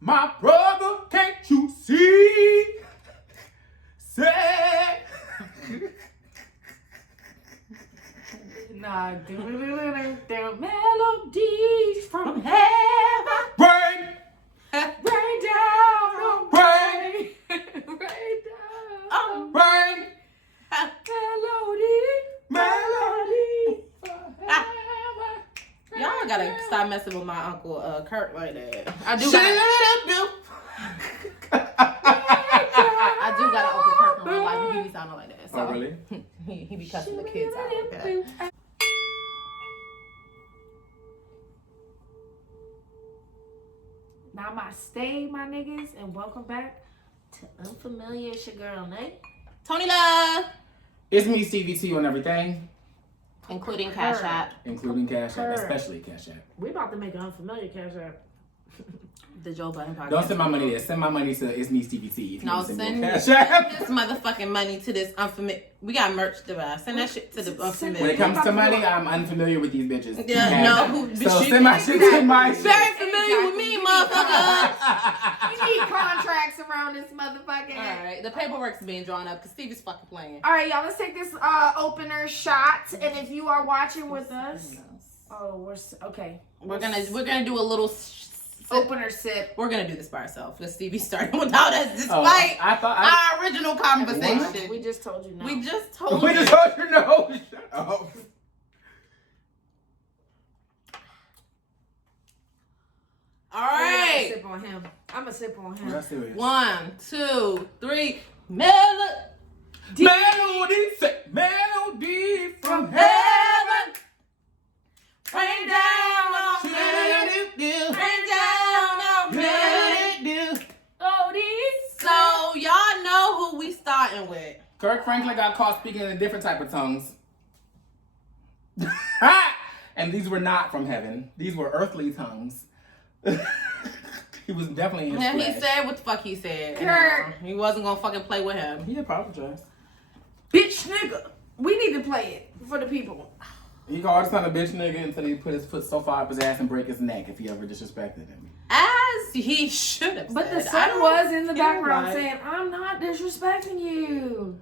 My brother, can't you see? Say. Nah, melodies from heaven. Rain. Rain down on Rain. Rain down. Rain. Melody. Y'all gotta stop messing with my Uncle Kurt like that. I do got an Uncle Kurt in real life, and he be sounding like that. So Oh, really? he be cussing the kids out like that. Namaste, my niggas, and welcome back to Unfamiliar. It's your girl, Nate. Tony Love, It's me, Stevie T, on everything, including Cash App. including Cash App, especially Cash App. We about to make an Unfamiliar Cash App. The Joe Budden podcast. Don't send my money there. Send my money to It's me, Stevie T. If you No, want to send me Cash App. this motherfucking money to this unfamiliar. We got merch device. Send that shit to the unfamiliar. When it comes to money, I'm unfamiliar with these bitches. Yeah, Okay? no. So send my shit to my shit. Very familiar with me, motherfucker. We need contracts around this motherfucker. All right, the paperwork's being drawn up because Steve is fucking playing. All right, y'all. Let's take this opener shot, and if you are watching with us, okay. We're gonna do a little Opener sip. We're gonna do this by ourselves because Stevie started without us, despite our original conversation. We just told you no. We just told We you. just told you no. Shut up. All right. Sip on him. I'm gonna sip on him. That's serious. 1, 2, 3. Melody from heaven. Rain down on me. Rain down on me. So y'all know who we starting with. Kirk Franklin got caught speaking in a different type of tongues. And these were not from heaven. These were earthly tongues. He was definitely in his And he flesh. said what the fuck he said. Kirk. He wasn't gonna fucking play with him. He apologized. Bitch nigga. We need to play it for the people. He called his son a bitch nigga until he put his foot so far up his ass and break his neck if he ever disrespected him. As he should have But said. the son was in the feel background like- saying, I'm not disrespecting you.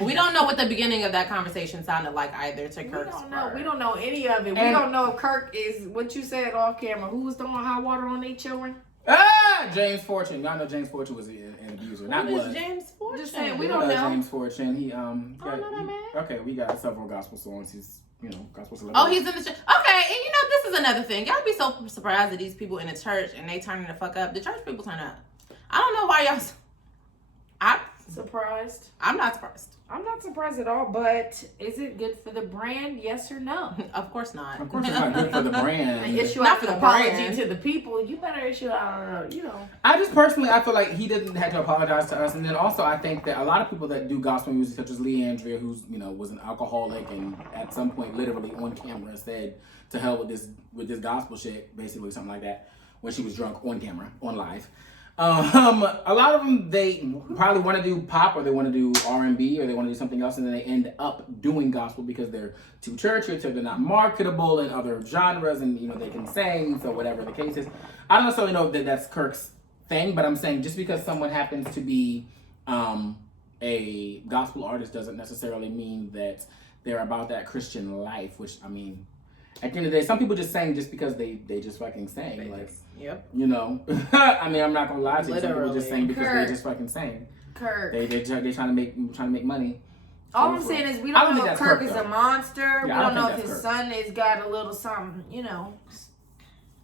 We don't know what the beginning of that conversation sounded like either to We Kirk's don't know. part. We don't know any of it. We And- don't know if Kirk is what you said off camera. Who was throwing hot water on their children? James Fortune. Y'all know James Fortune was an abuser. Not Who was. is James Fortune? Just saying, we You don't know. James Fortune. He know that man. Okay, we got several gospel songs. He's gospel celebrity. Oh, he's in the church. Okay, and this is another thing. Y'all be so surprised that these people in the church and they turning the fuck up. The church people turn up. I don't know why y'all. Surprised? I'm not surprised. I'm not surprised at all, but is it good for the brand? Yes or no? Of course not. Of course, it's not good for the brand. Issue Not out for an the apology brand. to the people. You better issue out, I just personally, I feel like he didn't have to apologize to us, and then also I think that a lot of people that do gospel music, such as Lee Andrea, who's was an alcoholic and at some point literally on camera said, "To hell with this gospel shit," basically something like that, when she was drunk on camera, on live. A lot of them, they probably want to do pop or they want to do R&B or they want to do something else, and then they end up doing gospel because they're too churchy, or they're not marketable in other genres, and they can sing, so whatever the case is. I don't necessarily know that that's Kirk's thing, but I'm saying just because someone happens to be a gospel artist doesn't necessarily mean that they're about that Christian life, which, I mean, at the end of the day, some people just sing just because they just fucking sing. Yep. I mean, I'm not gonna lie to you. Some people Literally. just sing because Kirk. they just fucking sing. Kirk. They trying to make money. All I'm saying is we I don't know think if that's Kirk is Kirk, a though. monster. Yeah, We I don't don't know think if his that's son has got a little something,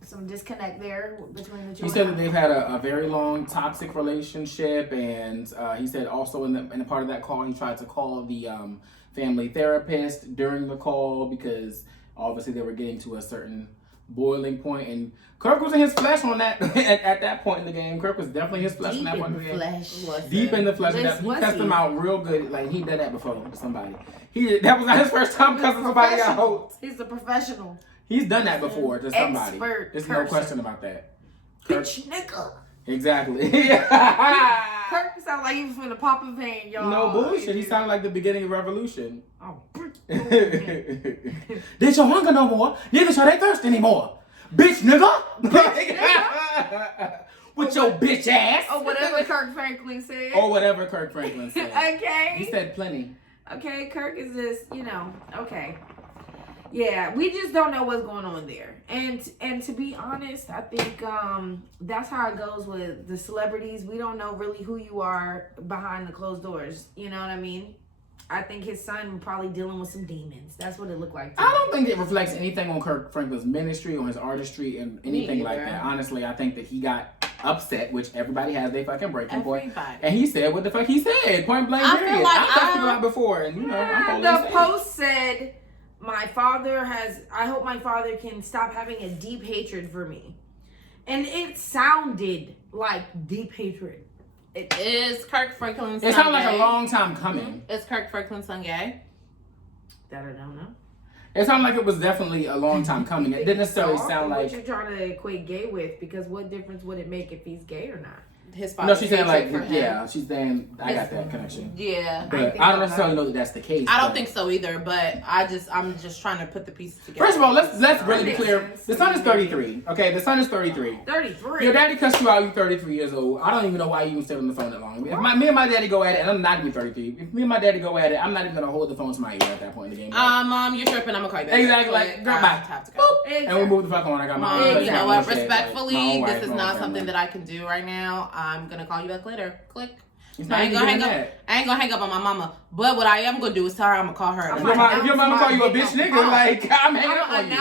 some disconnect there between the two. He said that they've had a very long toxic relationship, and he said also in a part of that call he tried to call the family therapist during the call because obviously they were getting to a certain boiling point, and Kirk was in his flesh on that at that point in the game. Kirk was definitely his flesh in that point in the game. Deep in the flesh. He cussed him out real good. Like he did that before to somebody. That was not his first time cussing somebody out. He's a professional. He's done that before to somebody. Expert There's no person. question about that. Kirk, Bitch nigga. exactly. Kirk sounds like he was finna pop a vein, y'all. No bullshit. He sounded like the beginning of Revolution. Oh. They show hunger no more. Neither show they thirst anymore. Bitch nigga. with your bitch ass. Or whatever Kirk Franklin said. Or whatever Kirk Franklin said. Okay. He said plenty. Okay, Kirk is just, okay. Yeah, we just don't know what's going on there. And to be honest, I think that's how it goes with the celebrities. We don't know really who you are behind the closed doors. You know what I mean? I think his son probably dealing with some demons. That's what it looked like to me. I don't think it reflects anything on Kirk Franklin's ministry or his artistry and anything like that. Honestly, I think that he got upset, which everybody has their fucking breaking point. And he said what the fuck he said. Point blank, period. Feel like I've talked people out before, and I'm the post said, I hope my father can stop having a deep hatred for me. And it sounded like deep hatred. Is Kirk Franklin's son It sounds like gay? a long time coming. Is Kirk Franklin's son gay? That I don't know. It sounded like it was definitely a long time coming. It didn't necessarily sound like... What you're trying to equate gay with, because what difference would it make if he's gay or not? His father. No, she's saying like, she's saying, I got that connection. Yeah. But I don't necessarily know that that's the case. I don't think so either, but I'm just trying to put the pieces together. First of all, let's really be clear. The son is 33. Okay, the son is 33. 33. Your daddy cussed you out, you 33 years old. I don't even know why you even stayed on the phone that long. If me and my daddy go at it, and I'm not even 33. If me and my daddy go at it, I'm not even gonna hold the phone to my ear at that point in the game. Mom, you're tripping. I'm gonna call you back. Exactly. Like, girl, bye. Have to go. And we move the fuck on. I got my Mom, own. you know what? Shit, Respectfully, like, my own this is wife, not my own something family. that I can do right now. I'm gonna call you back later. Click. I ain't gonna hang up. I ain't gonna hang up on my mama. But what I am gonna do is tell her I'm gonna call her. If your mama call you a bitch nigga, like I'm hanging up on you.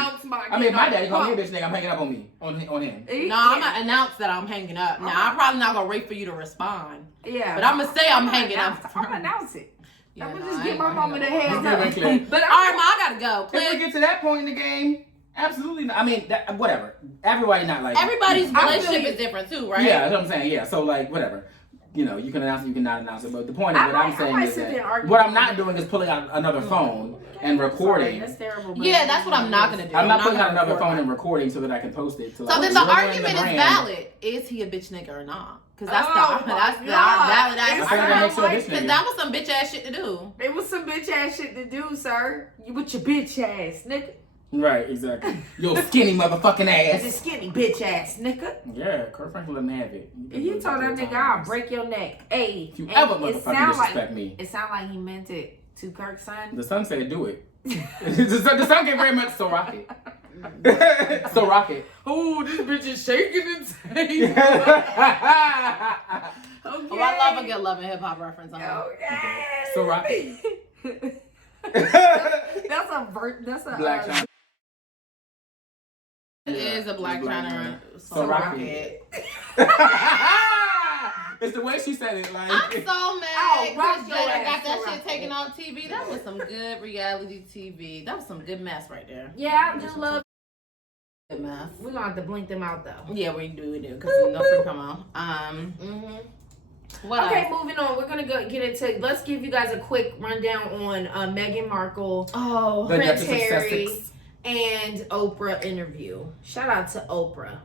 I mean, if my daddy call me a bitch nigga, I'm hanging up on me, on him. No, I'm gonna announce that I'm hanging up. Now, I'm probably not gonna wait for you to respond. Yeah. But I'm gonna say I'm hanging up. I'm gonna announce it. Yeah, I'm no, gonna just I give ain't my gonna mama the hang hands up. up. But All right, Ma, I gotta go. If we Click. get to that point in the game, absolutely not. I mean, whatever. Everybody not like Everybody's relationship is different too, right? Yeah, that's what I'm saying. Yeah, so like whatever. You know, you can announce it, you can not announce it. But the point of what I'm saying is that what I'm not doing is pulling out another phone and recording. That's terrible. Yeah, that's what I'm not gonna do. I'm not pulling out another phone and recording so that I can post it. So then the argument is valid. Is he a bitch nigga or not? Because that's the valid ass. Because that was some bitch ass shit to do. It was some bitch ass shit to do, sir. You with your bitch ass, nigga. Right, exactly. Yo, skinny motherfucking ass. It's a skinny bitch ass, nigga. Yeah, Kurt Franklin didn't have it. If you told that nigga, I'll break your neck. Hey, if you ever motherfucking disrespect me. It sounded like he meant it to Kirk's son. The son said do it. the son gave very much so rocket. So rocket. Oh, this bitch is shaking and saying. Okay. Oh, I love a good love and hip hop reference on that. Okay. So rocket. That's a Black China. It is a Black China. So rocket. It's the way she said it. Like I'm so mad. Oh, rock Chris your Jenner ass, got that so shit taken off TV. That was some good reality TV. That was some good mess right there. Yeah, I just love. Good mess. We're gonna have to blink them out though. Yeah, we do because no free promo. What Okay, else? moving on. We're gonna go get into. Let's give you guys a quick rundown on Meghan Markle, Oh, Prince Harry, and Oprah interview. Shout out to Oprah.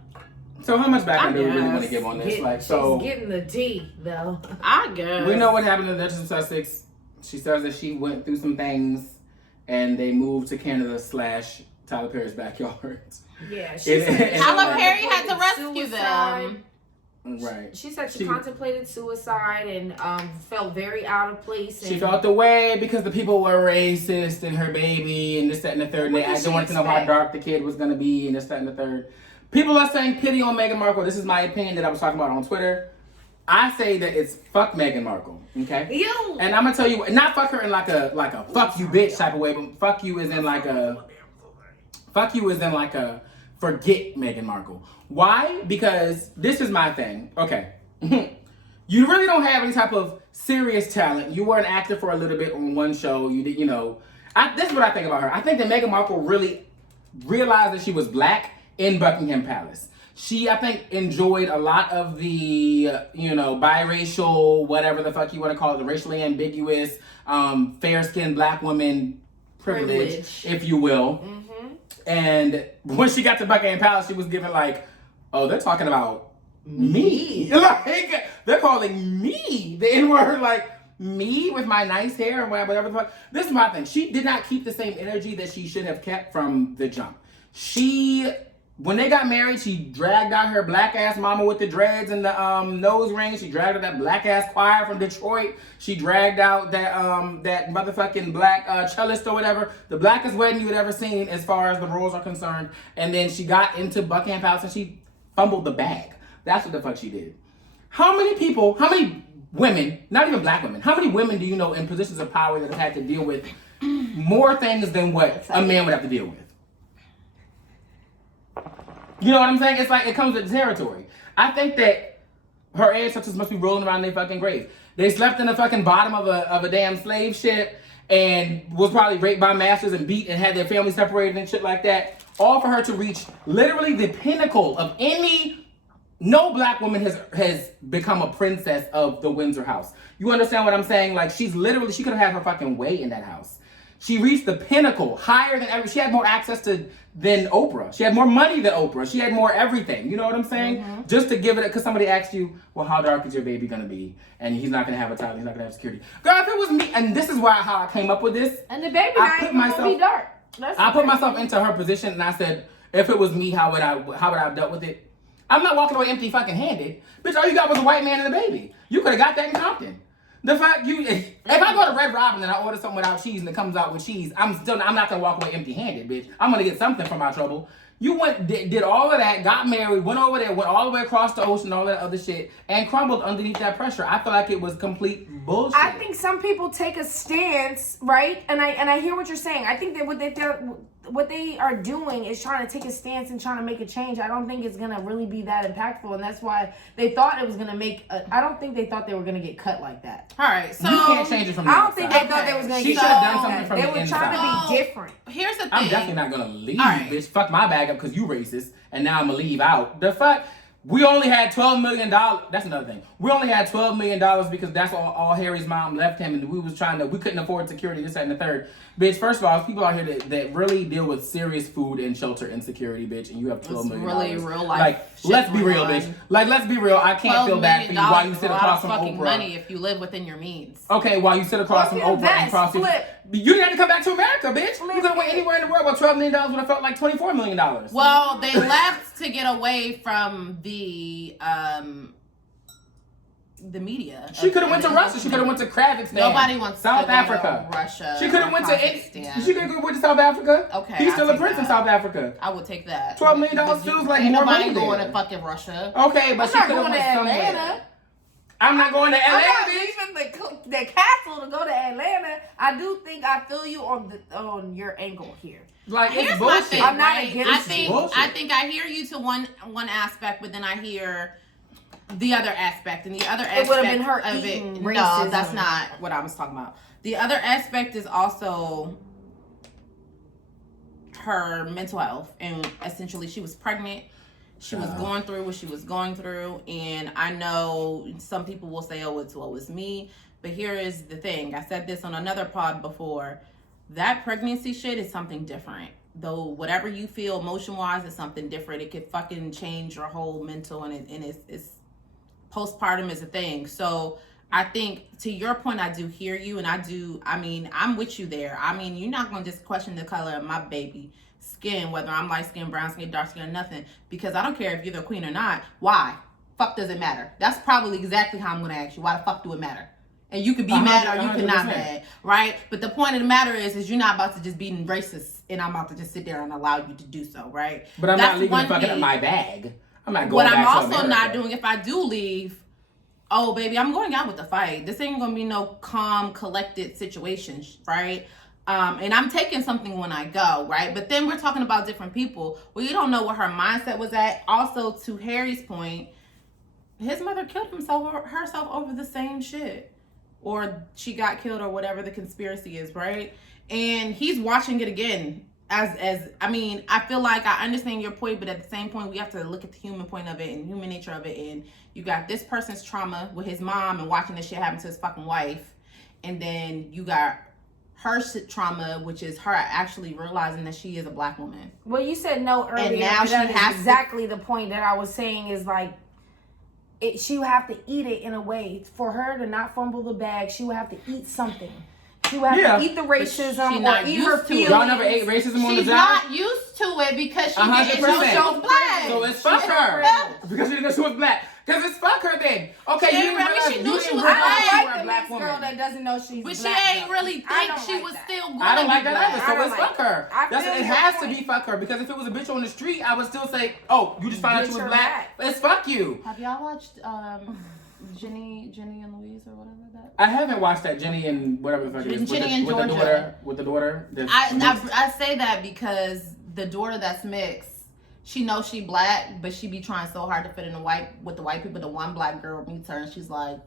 So how much background do we really want to give on this? She's getting the tea though. I guess we know what happened to the Duchess of Sussex. She says that she went through some things, and they moved to Canada / Tyler Perry's backyard. Yeah, she said Tyler Perry had to rescue them. Right. She said she contemplated suicide and felt very out of place. She felt the way because the people were racist and her baby and this, that, and the third. And they wanted to know how dark the kid was going to be and this, that, and the third. People are saying pity on Meghan Markle. This is my opinion that I was talking about on Twitter. I say that it's fuck Meghan Markle. Okay? Ew. And I'm going to tell you, not fuck her in like a fuck you bitch type of way, but fuck you is in like a forget Meghan Markle. Why? Because this is my thing. Okay. You really don't have any type of serious talent. You were an actor for a little bit on one show. You did, this is what I think about her. I think that Meghan Markle really realized that she was black in Buckingham Palace. She, I think, enjoyed a lot of the, biracial, whatever the fuck you want to call it, the racially ambiguous, fair-skinned black woman privilege, if you will. Mm-hmm. And when she got to Buckingham Palace, she was given like, oh, they're talking about me. Like, they're calling me the N-word, like, me with my nice hair and whatever the fuck. This is my thing. She did not keep the same energy that she should have kept from the jump. She when they got married, she dragged out her black ass mama with the dreads and the nose ring. She dragged out that black ass choir from Detroit. She dragged out that motherfucking black cellist or whatever. The blackest wedding you had ever seen as far as the royals are concerned. And then she got into Buckingham Palace and she fumbled the bag. That's what the fuck she did. How many women, not even black women, how many women do you know in positions of power that have had to deal with more things than what a man would have to deal with? You know what I'm saying? It's like it comes with the territory. I think that her ancestors must be rolling around their fucking grave. They slept in the fucking bottom of a damn slave ship and was probably raped by masters and beat and had their family separated and shit like that. All for her to reach literally the pinnacle of any. No black woman has become a princess of the Windsor house. You understand what I'm saying? Like she could have had her fucking way in that house. She reached the pinnacle higher than ever. She had more access than Oprah. She had more money than Oprah. She had more everything. You know what I'm saying? Mm-hmm. Just to give it, because somebody asked you, well, how dark is your baby gonna be? And he's not gonna have a title. He's not gonna have security. Girl, if it was me, and this is how I came up with this. And the baby not even gonna be dark. I put myself into her position, and I said, if it was me, how would I have dealt with it? I'm not walking away empty fucking handed. Bitch, all you got was a white man and a baby. You could have got that in Compton. The fact if I go to Red Robin and I order something without cheese and it comes out with cheese, I'm not gonna walk away empty handed, bitch. I'm gonna get something for my trouble. You did all of that, got married, went over there, went all the way across the ocean, all that other shit, and crumbled underneath that pressure. I feel like it was complete bullshit. I think some people take a stance, right? And I hear what you're saying. I think that what they are doing is trying to take a stance and trying to make a change. I don't think it's gonna really be that impactful, and that's why they thought it was gonna I don't think they thought they were gonna get cut like that. All right, so you can't change it from the I don't outside. think they thought they was gonna. She get should have cut done something from the inside. They were trying to be different. Here's the thing. I'm definitely not gonna leave, right. Bitch. Fuck my bag up because you racist, and now I'm gonna leave out. The fuck. We only had $12 million. That's another thing. We only had $12 million because that's all Harry's mom left him, and we couldn't afford security, this, that, and the third. Bitch, first of all, there's people out here that really deal with serious food and shelter insecurity, bitch, and you have $12 million. Really real life. Like, let's be real, bitch. Like, let's be real. I can't feel bad for you while you sit across from fucking Oprah. Money if you live within your means. Okay, while you sit across from Oprah and cross you didn't have to come back to America, bitch. You could have went anywhere in the world. Well, $12 million would have felt like $24 million. Well, they left to get away from the media. She could have went to Russia. She could have went to Kazakhstan. Nobody wants South to go Africa. To Russia. She could have went Kazakhstan. She could have went to South Africa. Okay, he's still a prince in South Africa. I would take that. $12 million feels like ain't more nobody money going there. to fucking Russia. Okay, but I'm she not could have going went to somewhere. Atlanta. I'm not going to Atlanta, I'm not bitch. leaving the castle to go to Atlanta. I do think I feel you on your angle here. Like, here's it's my bullshit. thing. I'm not right? against I think I hear you to one aspect, but then I hear the other aspect, and the other aspect would have been her of eating it. racism. No, that's not what I was talking about. The other aspect is also her mental health, and essentially she was pregnant. She was going through what she was going through, and I know some people will say, "Oh, it's me," but here is the thing. I said this on another pod before. That pregnancy shit is something different. Though whatever you feel emotion-wise is something different. It could fucking change your whole mental, and it's postpartum is a thing. So I think to your point, I do hear you, and I'm with you there. I mean, you're not gonna just question the color of my baby skin, whether I'm light skin, brown skin, dark skin, or nothing, because I don't care if you're the queen or not. Why? Fuck does it matter? That's probably exactly how I'm gonna ask you. Why the fuck do it matter? And you could be mad or you could not mad, right? But the point of the matter is you're not about to just be racist, and I'm about to just sit there and allow you to do so, right? But I'm not leaving the fucking out of my bag. I'm not going what back I'm to also America. not doing, if I do leave, oh baby, I'm going out with the fight. This ain't gonna be no calm, collected situation, right? And I'm taking something when I go, right? But then we're talking about different people. Well, you don't know what her mindset was at. Also, to Harry's point, his mother killed herself over the same shit, or she got killed, or whatever the conspiracy is, right? And he's watching it again. I feel like I understand your point, but at the same point, we have to look at the human point of it and human nature of it. And you got this person's trauma with his mom and watching this shit happen to his fucking wife. And then you got her trauma, which is her actually realizing that she is a black woman. Well, you said no earlier. And now she has exactly the point that I was saying is like, she would have to eat it in a way. For her to not fumble the bag, she would have to eat something. she would have Yeah. to eat the racism she or not eat used her to it. feelings. Y'all never ate racism on the She's job? not used to it because she didn't know she 100%. was black. So it's fuck her. Because she didn't know she was black. Because it's fuck her then. Okay, She you didn't didn't really- realize she you knew didn't she was realize black. you I were like a the black mixed woman. girl that doesn't know she's But she black. ain't really I think don't she like was that. still going I don't like to be that either. black. So I don't it's like fuck her. I That's feel it your has point. to be fuck her. Because if it was a bitch on the street, I would still say, oh, you just found out Bitch, you was you're black. black. It's fuck you. Have y'all watched Jenny and Louise or whatever that? I haven't watched that Jenny and whatever the fuck it is. Jenny and with the Georgia. daughter. With the daughter. that's I mixed. say that because the daughter that's mixed, she knows she black, but she be trying so hard to fit in with the white people. The one black girl meets her and she's like,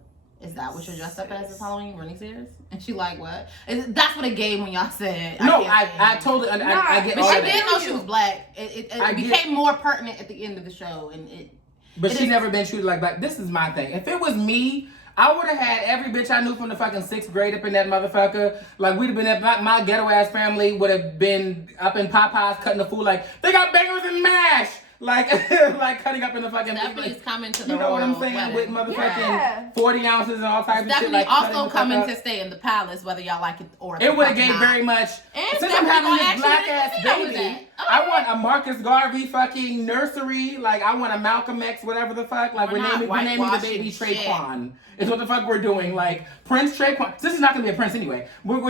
"Is that what you're dressed up as this Halloween, Britney Spears?" And she like, "What?" That's what it gave when y'all said. No, I totally, I get But all she of that. did know she was black. It became more pertinent at the end of the show, and But it she is- never been treated like black. This is my thing. If it was me, I would have had every bitch I knew from the fucking 6th grade up in that motherfucker. Like, we'd have been, my ghetto ass family would have been up in Popeyes cutting the food like, they got bangers and mash! Like, like cutting up in the fucking... Stephanie's coming to the You know what I'm royal saying? wedding. With motherfucking Yeah. 40 ounces and all types of shit. Stephanie Like, also cutting the fuck coming up. to stay in the palace, whether y'all like it or It would have fuck gave not. very much. And Since I'm Stephanie having gonna this actually black let ass me know with baby, that. Oh, I want a Marcus Garvey fucking nursery. Like, I want a Malcolm X, whatever the fuck. Like, We're not we're naming the baby whitewashing Traquan. Is what the fuck we're doing. Like, Prince Traquan. This is not gonna be a prince anyway. We're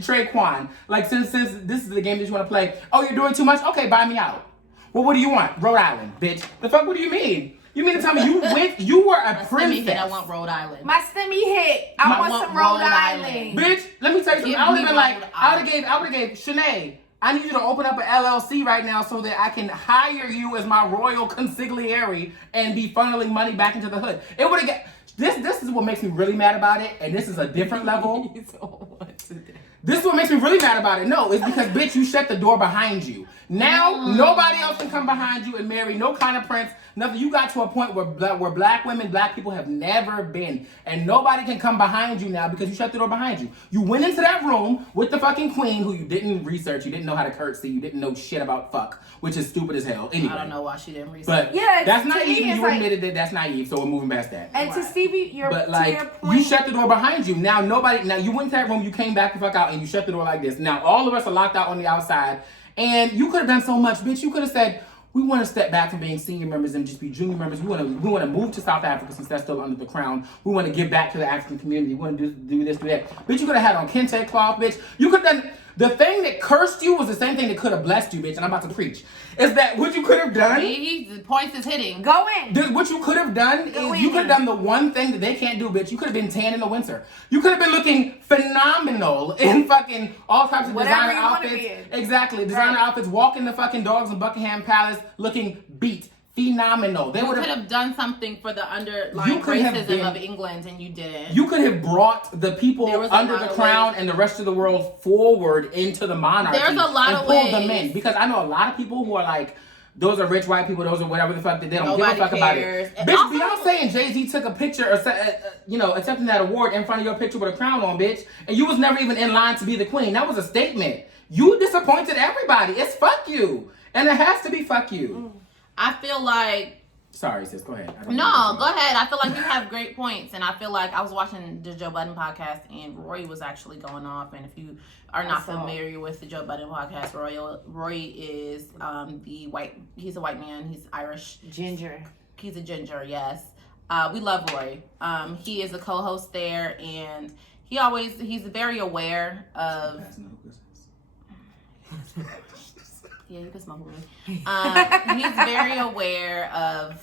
Traquan. Like, since this is the game that you want to play. Oh, you're doing too much? Okay, buy me out. Well, what do you want? Rhode Island, bitch. The fuck? What do you mean? You mean to tell me you were a princess? I want Rhode Island. My stimmy hit. I want some Rhode Island. Bitch, let me tell you something. Give I would me have been like, Rhode I would have gave Shanae, I need you to open up an LLC right now so that I can hire you as my royal consigliere and be funneling money back into the hood. It would have got this is what makes me really mad about it, and this is a different level. This is what makes me really mad about it. No, it's because, bitch, you shut the door behind you. Now, nobody else can come behind you and marry no kind of prince, nothing. You got to a point where black women, black people have never been. And nobody can come behind you now because you shut the door behind you. You went into that room with the fucking queen who you didn't research, you didn't know how to curtsy, you didn't know shit about fuck, which is stupid as hell. Anyway. I don't know why she didn't research. But Yeah, that's to me, naive, and it's you like- admitted that that's naive, so we're moving past that. And to Stevie, But to your like, point, you shut the door behind you. Now you went to that room, you came back the fuck out, and you shut the door like this. Now all of us are locked out on the outside, and you could have done so much, bitch. You could have said, we want to step back from being senior members and just be junior members. We want to move to South Africa since that's still under the crown. We want to give back to the African community. We want to do this, do that. Bitch, you could have had on kente cloth, bitch. You could have done, the thing that cursed you was the same thing that could have blessed you, bitch. And I'm about to preach. Is that what you could have done? The points is hitting. go in. What you could have done Go is you in. could have done the one thing that they can't do, bitch. You could have been tan in the winter. You could have been looking phenomenal in fucking all types of Whatever designer you wanna outfits. be in. Exactly, designer Right. outfits, walking the fucking dogs in Buckingham Palace looking beat. Phenomenal. They You would could have. have done something for the underlying You could have racism been- of England, and you didn't. You could have brought the people There was a under lot the of crown ways. and the rest of the world forward into the monarchy. There's a lot and of pulled them ways. in, because I know a lot of people who are like, those are rich white people, those are whatever the fuck, that they don't Nobody give a fuck about cares. it. And Bitch, also- Beyonce and Jay-Z took a picture, or accepting that award in front of your picture with a crown on, bitch, and you was never even in line to be the queen. That was a statement. You disappointed everybody. It's fuck you, and it has to be fuck you. I feel like Sorry, sis, go ahead. I don't no, know. go ahead. I feel like you have great points, and I feel like I was watching the Joe Budden podcast, and Roy was actually going off. And if you are not familiar with the Joe Budden podcast, Roy is the white. He's a white man. He's Irish. Ginger. He's a ginger. Yes, we love Roy. He is a co-host there, and he's very aware of. Yeah, you can smoke with me. He's very aware of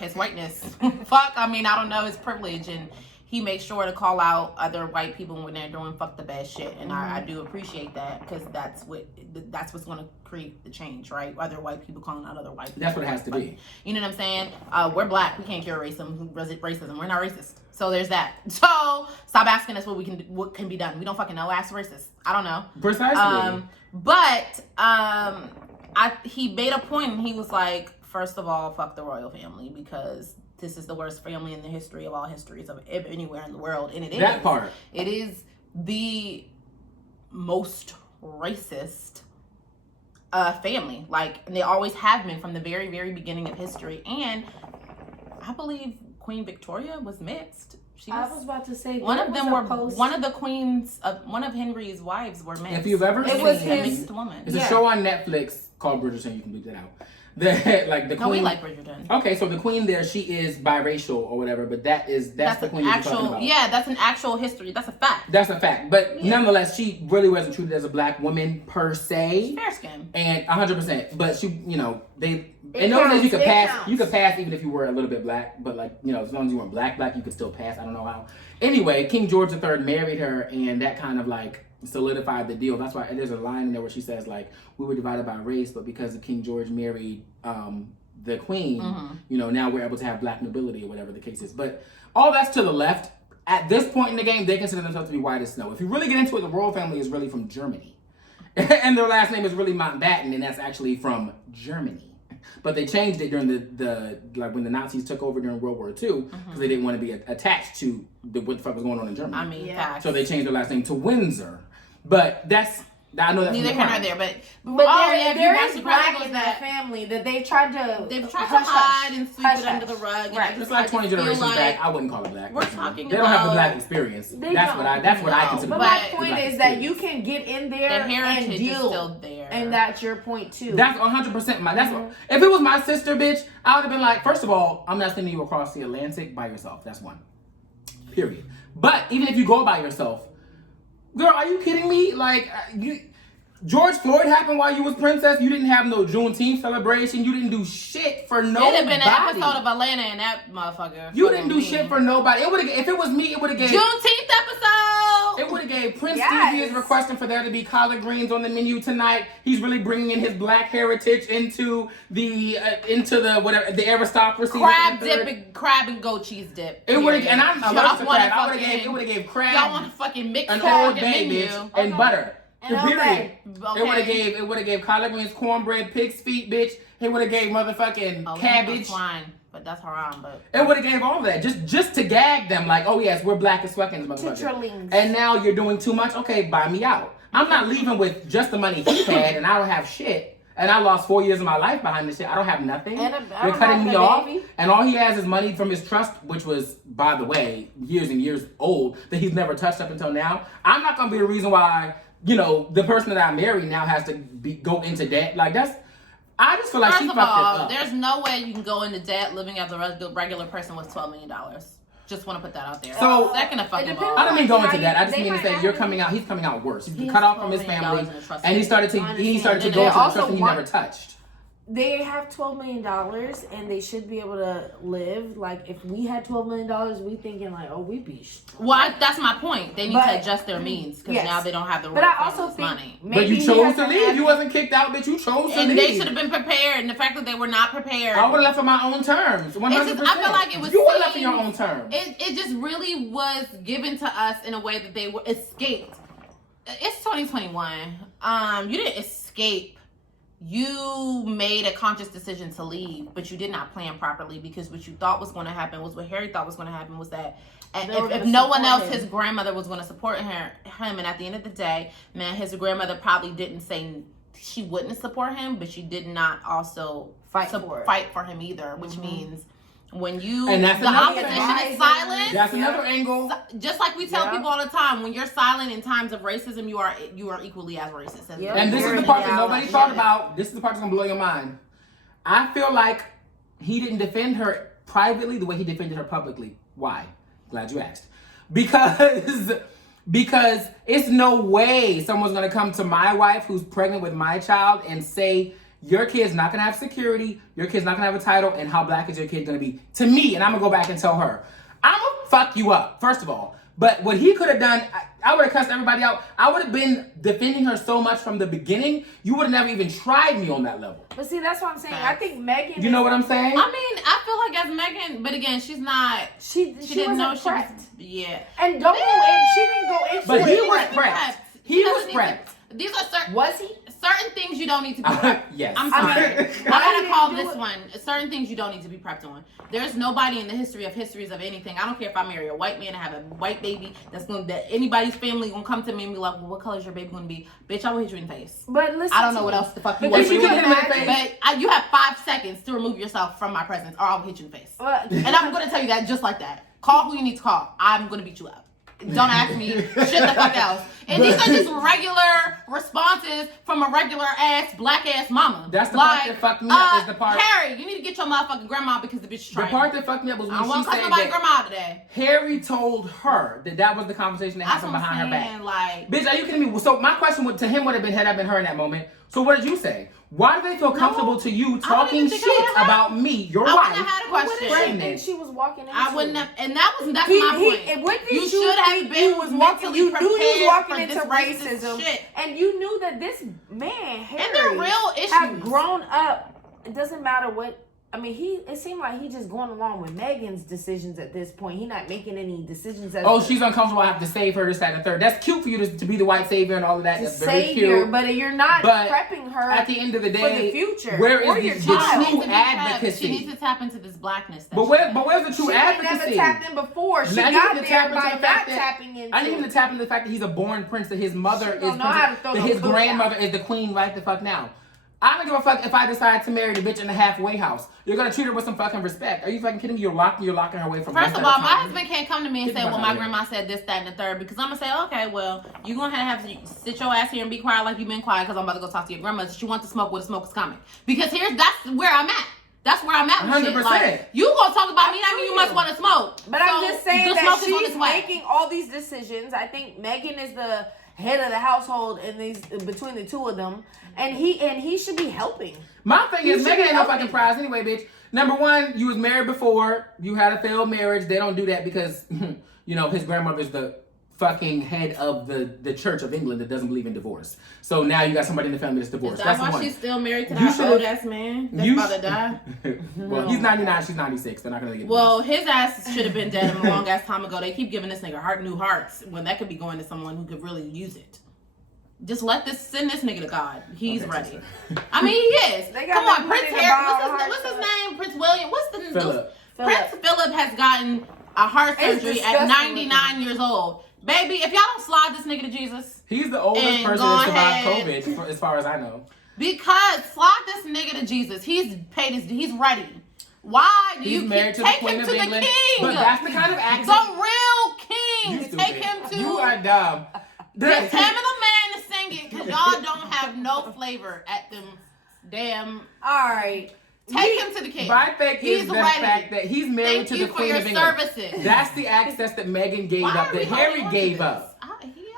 his whiteness. I don't know, his privilege, and he makes sure to call out other white people when they're doing fuck the bad shit, and I do appreciate that, because that's what's going to create the change, right? Other white people calling out other white people. That's what it has to be. You know what I'm saying? We're black. We can't cure racism. We're not racist. So there's that. So stop asking us what can be done. We don't fucking know. Ask racist. I don't know. Precisely. He made a point, and he was like, first of all, fuck the royal family, because this is the worst family in the history of all histories of anywhere in the world, and that part. It is the most racist family, and they always have been from the very, very beginning of history. And I believe Queen Victoria was mixed. I was about to say one of them were one of the queens of one of Henry's wives were mixed. If you've ever seen a mixed woman. It's a show on Netflix called Bridgerton. You can bleep that out. The queen. We like Bridgerton. Okay, so the queen there, she is biracial or whatever, but that's the queen you're talking about. Yeah, that's an actual history. That's a fact. That's a fact. But nonetheless, she really wasn't treated as a black woman per se. Fair skin. And 100%. But she, in those days you could pass. You could pass even if you were a little bit black. But as long as you weren't black, you could still pass. I don't know how. Anyway, King George III married her, and that kind of solidified the deal. That's why there's a line in there where she says we were divided by race, but because of King George married the queen, now we're able to have black nobility or whatever the case is. But all that's to the left. At this point in the game, they consider themselves to be white as snow. If you really get into it, the royal family is really from Germany. And their last name is really Mountbatten, and that's actually from Germany. But they changed it during the when the Nazis took over during World War II because they didn't want to be attached to what the fuck was going on in Germany. I mean, facts. So they changed their last name to Windsor. But I know that's neither here nor there. But there is black in that family that they've tried to hide and sweep it under the rug. Right. It's like 20 generations back. I wouldn't call it black. We're talking They don't have the black experience. That's what I consider. But my point is that you can get in there and deal. Is still there. And that's your point too. That's 100% if it was my sister, bitch, I would have been like, first of all, I'm not sending you across the Atlantic by yourself. That's one. Period. But even if you go by yourself, girl, are you kidding me? George Floyd happened while you was princess. You didn't have no Juneteenth celebration. You didn't do shit for nobody. It'd have been an episode of Atlanta and that motherfucker. You didn't do shit for nobody. If it was me, it would have gave Juneteenth episode. It would have gave Prince Stevie is requesting for there to be collard greens on the menu tonight. He's really bringing in his black heritage into the whatever the aristocracy. Crab and goat cheese dip. It would have, and I'm allergic to crab. It would have gave crab. Y'all want to fucking mix an crab old bay, bitch, and butter. Period. Okay. It would have gave collard greens, cornbread, pig's feet, bitch. It would have gave motherfucking cabbage. Fine, but that's haram. But it would have gave all of that just to gag them, like, oh yes, we're black as fuck in this motherfucker. And now you're doing too much. Okay, buy me out. I'm not leaving with just the money he had, and I don't have shit. And I lost 4 years of my life behind this shit. I don't have nothing. You're cutting me off. And all he has is money from his trust, which was, by the way, years and years old, that he's never touched up until now. I'm not going to be the reason why, the person that I marry now has to go into debt. I just feel like she fucked it up. There's no way you can go into debt living as a regular person with $12 million. Just want to put that out there. So, second of fucking all. I don't mean go into that. I just mean to say he's coming out worse. He's cut off from his family, and he started to go into the trust that he never touched. They have $12 million and they should be able to live. If we had $12 million, we thinking we'd be strong. Well, that's my point. They need to adjust their means because now they don't have the money. But you chose to leave. You wasn't kicked out, but you chose to leave. And they should have been prepared. And the fact that they were not prepared. I would have left on my own terms. 100%. I feel like it was. You would have left on your own terms. It just really was given to us in a way that they were escaped. It's 2021. You didn't escape. You made a conscious decision to leave, but you did not plan properly because what you thought was going to happen was what Harry thought was going to happen was that if no one else, his grandmother was going to support him. And at the end of the day, man, his grandmother probably didn't say she wouldn't support him, but she did not also fight for him either, which means when the opposition is silent. That's another angle. Just like we tell people all the time, when you're silent in times of racism, you are equally as racist. And this is the part that nobody thought about. This is the part that's gonna blow your mind. I feel like he didn't defend her privately the way he defended her publicly. Why? Glad you asked. Because it's no way someone's gonna come to my wife who's pregnant with my child and say, your kid's not gonna have security, your kid's not gonna have a title, and how black is your kid gonna be? To me, and I'm gonna go back and tell her, I'm gonna fuck you up, first of all. But what he could have done, I would have cussed everybody out. I would have been defending her so much from the beginning, you would have never even tried me on that level. But see, that's what I'm saying. I think Megan. You know what I'm saying? I mean, I feel like as Megan, but again, she's not. She didn't know she was. Yeah. And she didn't go into it. But he was prepped. He was prepped. These are certain. Was he? Certain things you don't need to be prepped. Yes. I'm sorry. I gotta call this one. Certain things you don't need to be prepped on. There's nobody in the histories of anything. I don't care if I marry a white man and have a white baby that anybody's family gonna come to me and be like, well, what color is your baby gonna be? Bitch, I will hit you in the face. But listen, I don't know what else the fuck you want to do. But you have 5 seconds to remove yourself from my presence or I'll hit you in the face. And I'm gonna tell you that just like that. Call who you need to call. I'm gonna beat you up. Don't ask me shit the fuck else. And these are just regular responses from a regular ass black ass mama. That's the part that fucked me up. Is the part. Harry, you need to get your motherfucking grandma because the bitch is trying. The part that fucked me up was when I she won't said cuss nobody that grandma today. Harry told her that was the conversation that happened behind her back. Like, bitch, are you kidding me? So my question to him would have been, had I been her in that moment. So what did you say? Why do they feel comfortable to you talking shit about me, your wife? I wouldn't have had a question. What did she think she was walking into? I wouldn't have, and that's my point. You should have been mentally prepared. You knew you was walking for into this racism, shit. and you knew that this man, Harry, and they're real issues. have grown up. It doesn't matter what. I mean, it seemed like he just going along with Megan's decisions at this point. He not making any decisions. She's uncomfortable. I have to save her, this, that, and the third. That's cute for you to be the white savior and all of that. That's very cute. But you're not prepping her at the end of the day for the future. Where is the true advocacy? She needs to tap into this blackness. But where's the true advocacy? She never tapped in before. She got there by not tapping into. I need him to tap into the fact that he's a born prince, that his mother is that his grandmother is the queen right the fuck now. I don't give a fuck if I decide to marry the bitch in the halfway house. You're gonna treat her with some fucking respect. Are you fucking kidding me? You're locking her away from. First of all, my husband can't come to me and say, "Well, my grandma said this, that, and the third," because I'm gonna say, "Okay, well, you're gonna have to sit your ass here and be quiet like you've been quiet because I'm about to go talk to your grandma. If she wants to smoke, well, the smoke is coming." Because that's where I'm at. That's where I'm at with 100%. shit. Like, you gonna talk about me? I mean, you must want to smoke. But I'm just saying that she's making all these decisions. I think Megan is the head of the household between the two of them, and he should be helping. My thing is, Megan ain't no fucking prize anyway, bitch. Number one, you was married before. You had a failed marriage. They don't do that because, his grandmother's the fucking head of the Church of England that doesn't believe in divorce. So now you got somebody in the family that's divorced. Is that that's why she's still married to that old ass man that's about to die? Well, he's 99, she's 96. They're not gonna get divorced. Well, his ass should have been dead a long ass time ago. They keep giving this nigga new hearts when that could be going to someone who could really use it. Just send this nigga to God. He's ready. I mean, he is. Come on, Prince Harry. What's his name? Prince William. What's the Philip? Prince Philip has gotten a heart surgery at 99 years old. Baby, if y'all don't slide this nigga to Jesus. He's the oldest person that survived COVID, as far as I know. Because slide this nigga to Jesus. He's ready. Why do you take him to the king? But that's the kind of accent. The real king. Take him to. You are dumb. Just having a man to sing it because y'all don't have no flavor at them damn. All right. Take him to the king. My fact is the fact that he's married to the Queen of England. Services. That's the access that Meghan gave up, that Harry gave up.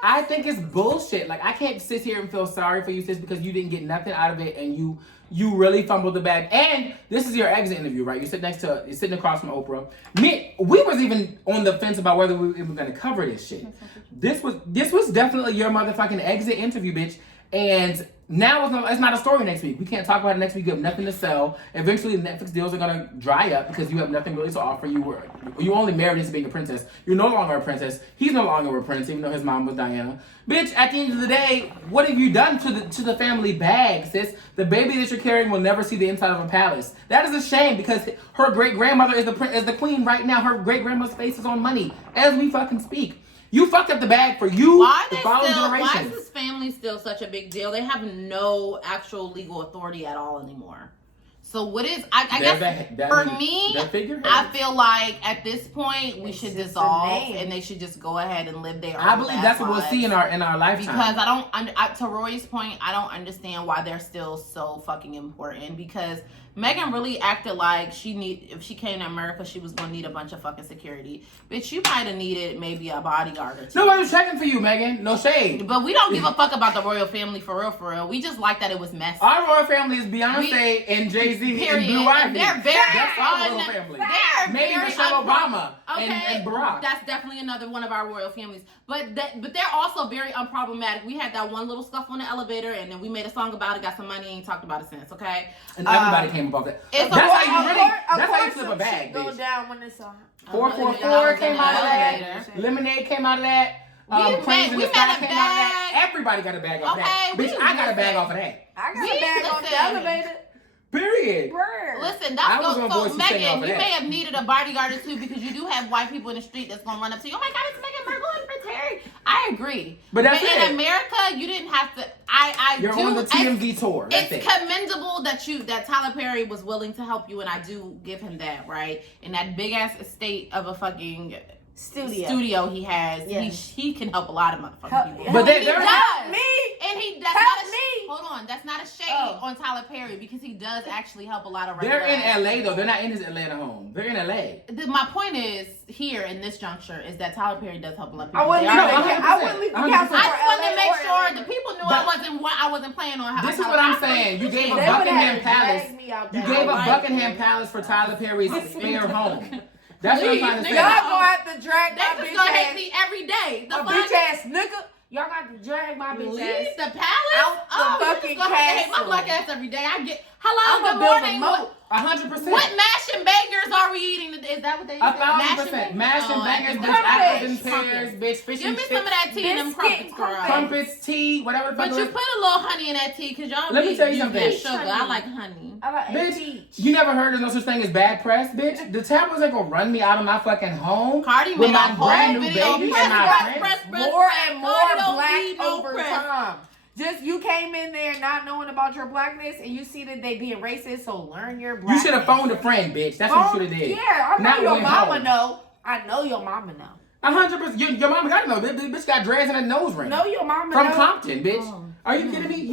I think it's bullshit. Like, I can't sit here and feel sorry for you, sis, because you didn't get nothing out of it and you really fumbled the bag. And this is your exit interview, right? You're sitting across from Oprah. We was even on the fence about whether we were even gonna cover this shit. This was definitely your motherfucking exit interview, bitch. And now it's not a story next week. We can't talk about it next week. You have nothing to sell. Eventually, the Netflix deals are gonna dry up because you have nothing really to offer. You only married into being a princess. You're no longer a princess. He's no longer a prince, even though his mom was Diana. Bitch, at the end of the day, what have you done to the family bag, sis? The baby that you're carrying will never see the inside of a palace. That is a shame because her great grandmother is the queen right now. Her great grandmother's face is on money as we fucking speak. You fucked up the bag for you, the following generations. Why is this family still such a big deal? They have no actual legal authority at all anymore. So what is, I guess, for me, I feel like at this point, we should dissolve and they should just go ahead and live their own lives. I believe that's what we'll see in our lifetime. Because to Roy's point, I don't understand why they're still so fucking important because Megan really acted like if she came to America, she was gonna need a bunch of fucking security. Bitch, you might have needed maybe a bodyguard or two. Nobody was checking for you, Megan. No shade. But we don't give a fuck about the royal family for real. We just like that it was messy. Our royal family is Beyonce and Jay-Z and Blue Ivy. They're very That's our royal family. Maybe Michelle Obama and Barack. That's definitely another one of our royal families. But they're also very unproblematic. We had that one little scuffle in the elevator, and then we made a song about it, got some money, ain't talked about it since. Okay. And everybody came above it. That's how you flip a bag, bitch. Go down when it's on. 444 came out of that. Lemonade came out of that. Cranes in the Sky came out of that. Everybody got a bag off that. Bitch, I got a bag off of that. I got a bag off the elevator. Period. Listen, so Megan, you may have needed a bodyguard or two because you do have white people in the street that's gonna run up to you. Oh my God, it's Megan Markle and Prince Harry. I agree. But that's in it. America, you didn't have to. You're on the TMZ tour. That's It's commendable that Tyler Perry was willing to help you, and I do give him that, right? In that big ass estate of a fucking studio he has, he can help a lot of motherfucking people. But he does me, and he does help not. Me. Hold on, that's not a shade on Tyler Perry because he does actually help a lot of. They're in LA though. They're not in his Atlanta home. They're in LA. My point is here in this juncture is that Tyler Perry does help a lot of people. I wouldn't leave the council. I just wanted to make sure the people knew I wasn't playing on how. This is what I'm saying. You gave a Buckingham Palace. You gave a Buckingham Palace for Tyler Perry's spare home. That's what I'm trying to say. Y'all gonna have to drag my bitch gonna ass. hate me every day. A bitch ass nigga. Y'all got to drag my bitch ass. The palace? Out the fucking castle. Hate my black ass every day. I get. Hello, good morning. 100%. What mash and bangers are we eating? Is that what they eat? 1,000%. Mash and bangers, bitch. Apples and pears, bitch. Fish Give and me chips. some of that tea and them crumpets, girl. Crumpets, tea, whatever the fuck. But you put a little honey in that tea because y'all Let me tell you something. Sugar. I like honey. I like bitch, you never heard of no such thing as bad press, bitch? The tabloids ain't gonna run me out of my fucking home. Cardi with made my a brand whole new video. baby and my press, friends. more and more Cardi black no over press. time. Just you came in there not knowing about your blackness and you see that they being racist, so learn your blackness. You should have phoned a friend, bitch. That's what you should have did. Yeah, I know Not your went mama home. know. I know your mama know. 100%. Your mama got to know. This bitch got dreads and a nose ring. Know your mama From know. Compton, bitch. Are you kidding me?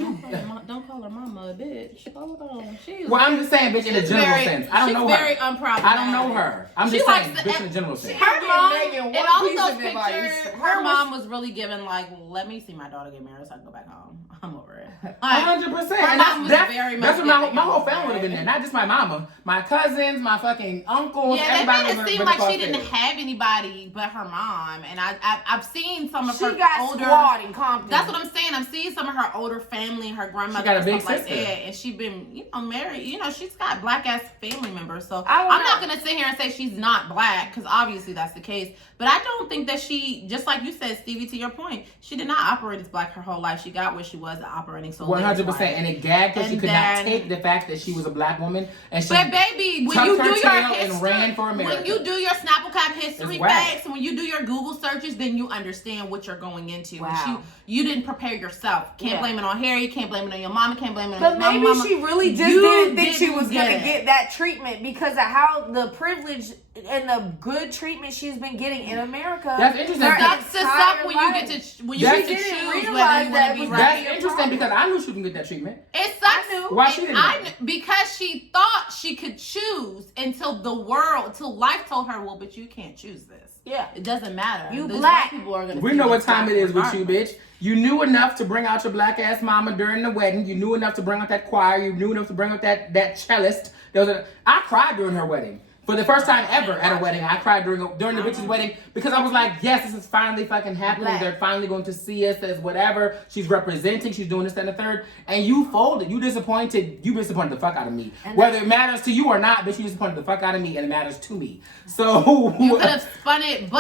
Don't call her mama a bitch. Hold on. Well, I'm just saying, bitch, in a general sense. I don't know her. She's very unproblematic. I don't know her. I'm just saying, bitch, in a general sense. Her mom, Megan, in one all piece those of advice. pictures, her mom was really giving like, let me see my daughter get married so I can go back home. I'm over it. 100%. Her mom was very much that's what my whole giving family would have been there. Not just my mama, my cousins, my fucking uncles. Yeah, they everybody made it seem like she didn't have anybody but her mom. And I've seen some of her older. Squad in Compton. That's what I'm saying. I'm seeing some of her older family, her grandmother, she got a big stuff sister. like that, and she been married. She's got black ass family members. So I'm not gonna sit here and say she's not black because obviously that's the case. But I don't think that she, just like you said, Stevie, to your point, she did not operate as black her whole life. She got where she was operating so 100%, and it gagged her. She could not take the fact that she was a black woman, and she. But baby, when you do your history, and ran for America. When you do your Snapple Cap history facts, and when you do your Google searches, then you understand what you're going into. Wow. You didn't prepare yourself. Can't blame it on Harry. Can't blame it on your mama. Can't blame it on but his maybe mama. she really just didn't think she was going to get that treatment because of how the privilege and the good treatment she's been getting in America. That's interesting. That's the stuff when you get to choose whether you want to be right. That's interesting because I knew she didn't get that treatment. It sucks. Why she didn't? Because she thought she could choose until life told her, well, but you can't choose this. Yeah. It doesn't matter. You These black. People are gonna we know what time it is with you, bitch. You knew enough to bring out your black ass mama during the wedding. You knew enough to bring out that choir. You knew enough to bring out that cellist. I cried during her wedding. For the first time ever at a wedding, I cried during the bitch's wedding because I was like, yes, this is finally fucking happening. Black. They're finally going to see us as whatever. She's representing. She's doing this, that, and the third. And you folded. You disappointed. You disappointed the fuck out of me. And whether it matters to you or not, bitch, you disappointed the fuck out of me, and it matters to me. So you could have spun it,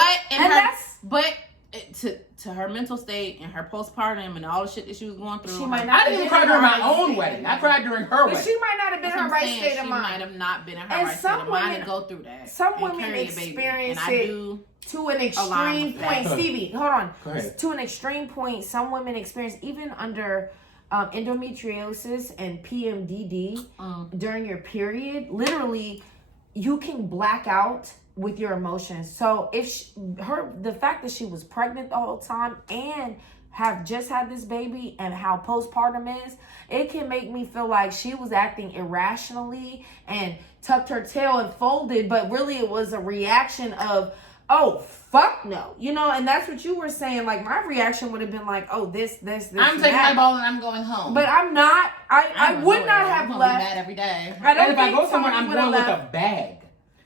to her mental state and her postpartum and all the shit that she was going through. She might not. I didn't even cry during my own wedding. I cried during her wedding. She might not have been in her right state of mind. She might have not been in her right state of mind to go through that. Some women experience it to an extreme point. Stevie, hold on. Go ahead. To an extreme point, some women experience even under endometriosis and PMDD during your period. Literally, you can black out with your emotions. So if the fact that she was pregnant the whole time and have just had this baby and how postpartum is, it can make me feel like she was acting irrationally and tucked her tail and folded, but really it was a reaction of, oh, fuck no. And that's what you were saying. Like, my reaction would have been like, oh, this. I'm taking my ball and I'm going home. But I'm not. I would not have left. Be mad every day. And if I go somewhere, I'm going with a bag.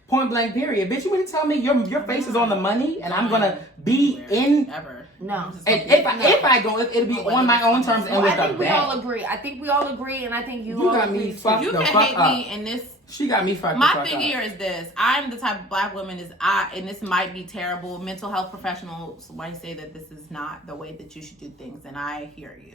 Point blank, period. Bitch, you want to tell me your face is on the money and I'm going to be in... Ever. No. And if I go, it'll be on my own terms and with a bag. I think we all agree. And I think you all got agree. me fucked you the can fuck hate up. me in this. She got me fucked the fuck up. My thing here is this. I'm the type of black woman and this might be terrible. Mental health professionals might say that this is not the way that you should do things, and I hear you.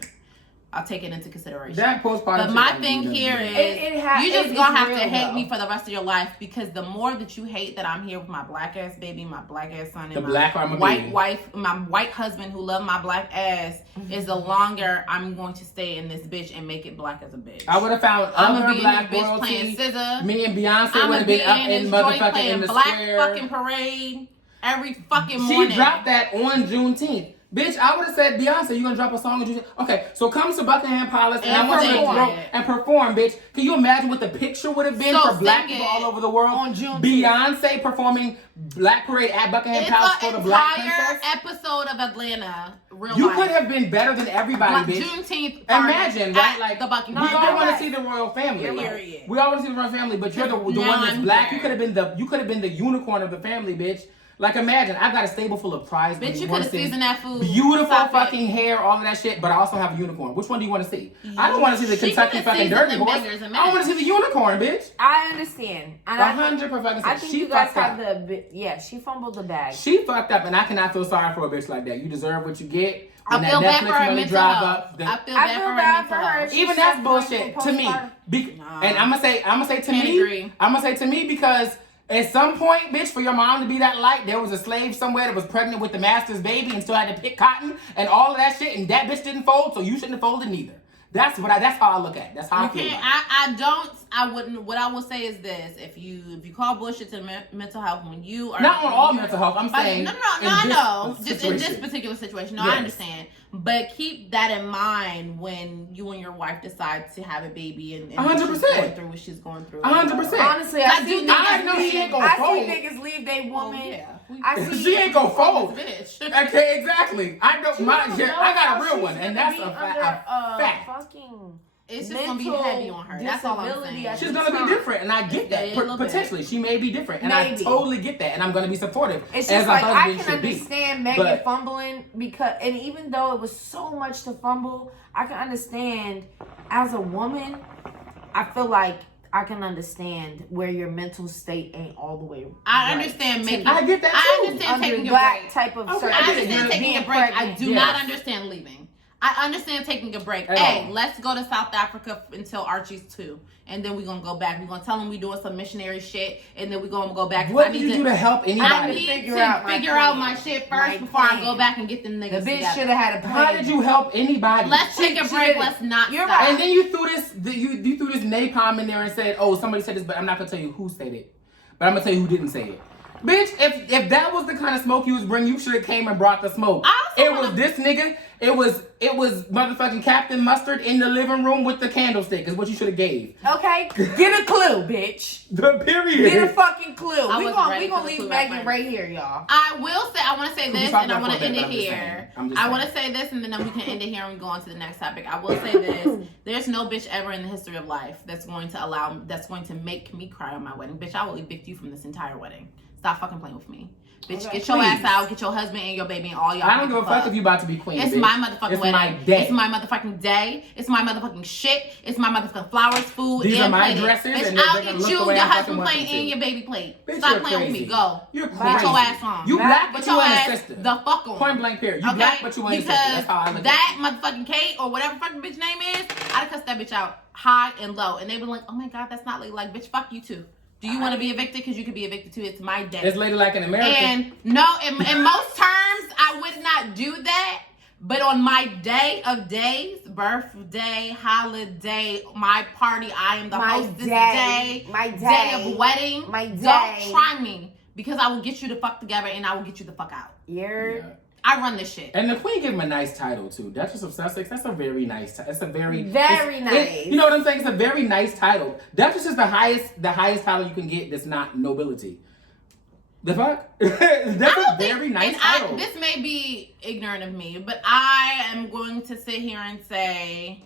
I'll take it into consideration. That postpartum. But my thing here is you just gonna have to hate me for the rest of your life, because the more that you hate that I'm here with my black ass baby, my black ass son, and my white wife, my white husband who love my black ass, is the longer I'm going to stay in this bitch and make it black as a bitch. I would have found other black bitch playing scissor. Me and Beyonce would have been up in motherfucking in the black square. Fucking parade every fucking morning. She dropped that on Juneteenth. Bitch, I would have said, Beyonce, you gonna drop a song on Juneteenth? Okay, so come to Buckingham Palace and I want you to perform, bitch. Can you imagine what the picture would have been for black people all over the world? On Juneteenth. Beyonce performing Black Parade at Buckingham Palace for the Black Princess. Episode of Atlanta. You could have been better than everybody, bitch. Juneteenth. Imagine, right? Like, the Buckingham. We all want to see the royal family. We all want to see the royal family, but you're the one that's black. You could have been the unicorn of the family, bitch. Like, imagine, I've got a stable full of prize. Bitch, you could have seasoned that food. Beautiful fucking hair, all of that shit, but I also have a unicorn. Which one do you want to see? I don't want to see the Kentucky fucking dirty horse. I want to see the unicorn, bitch. I understand. 100%. I think you guys have she fumbled the bag. She fucked up, and I cannot feel sorry for a bitch like that. You deserve what you get. I feel bad for her mental health. I feel bad for her. Even that's bullshit to me. And I'm gonna say to me because at some point, bitch, for your mom to be that light, there was a slave somewhere that was pregnant with the master's baby and still had to pick cotton and all of that shit, and that bitch didn't fold, so you shouldn't have folded neither. That's how I look at it. That's how I feel. I wouldn't. What I will say is this: if you call bullshit to mental health when you are not on all mental health, I'm saying I know. Just in this particular situation, no, yes. I understand. But keep that in mind when you and your wife decide to have a baby and 100% she's going through what she's going through. 100%. Honestly, I see niggas leave they woman. She ain't gonna fold. Bitch. Okay, exactly. I got a real one, and that's a fact. It's just gonna be heavy on her. That's all I'm saying. She's gonna be different, and I get that. Potentially, she may be different, and I totally get that, and I'm gonna be supportive. It's just like I can understand Megan fumbling and even though it was so much to fumble, I can understand as a woman. I feel like I can understand where your mental state ain't all the way. I understand making. I get that too. I understand taking a break. Type of. I understand taking a break. I do not understand leaving. I understand taking a break. Hey, let's go to South Africa until Archie's 2. And then we're going to go back. We're going to tell him we're doing some missionary shit. And then we're going to go back. What did you do to help anybody? I need to figure out my shit first before I go back and get them niggas The bitch should have had a plan. How did you help anybody? Let's take a break. Let's not stop. Right. And then you threw this napalm in there and said, oh, somebody said this, but I'm not going to tell you who said it. But I'm going to tell you who didn't say it. Bitch, if that was the kind of smoke you was bringing, you should have came and brought the smoke. It was this nigga. It was motherfucking Captain Mustard in the living room with the candlestick is what you should have gave. Okay, get a clue, bitch. The period. Get a fucking clue. We gonna leave Megan right here, y'all. I want to say this, and I want to end it here. I want to say this, and then we can end it here and we go on to the next topic. I will say this: there's no bitch ever in the history of life that's going to make me cry on my wedding. Bitch, I will evict you from this entire wedding. Stop fucking playing with me. Bitch, get your ass out, get your husband and your baby and all y'all. I don't give a fuck if you about to be queen. It's my motherfucking wedding. It's my motherfucking day. It's my motherfucking shit. It's my motherfucking flowers, food, These and are my dresses. Bitch, I'll get you, your husband plate, and your baby plate. Bitch, stop playing with me. Go. You're crazy. Get your ass on. You black, but you ain't a sister. The fuck on. Point blank period. You black, but you ain't a sister. That's how I look at it. That motherfucking Kate or whatever fucking bitch name is, I'd cuss that bitch out high and low, and they be like, oh my god, that's not like bitch, fuck you too. Do you want to be evicted? Because you could be evicted too. It's my day. It's lady like in America. And no, in most terms, I would not do that. But on my day of days, birthday, holiday, my party, I am the hostess day. My day of wedding. My day. Don't try me. Because I will get you the fuck together and I will get you the fuck out. Yeah. I run this shit. And the queen gave him a nice title too. Duchess of Sussex. That's a very nice title. It's a very nice. You know what I'm saying? It's a very nice title. Duchess is the highest title you can get that's not nobility. The fuck? That's a very nice title. This may be ignorant of me, but I am going to sit here and say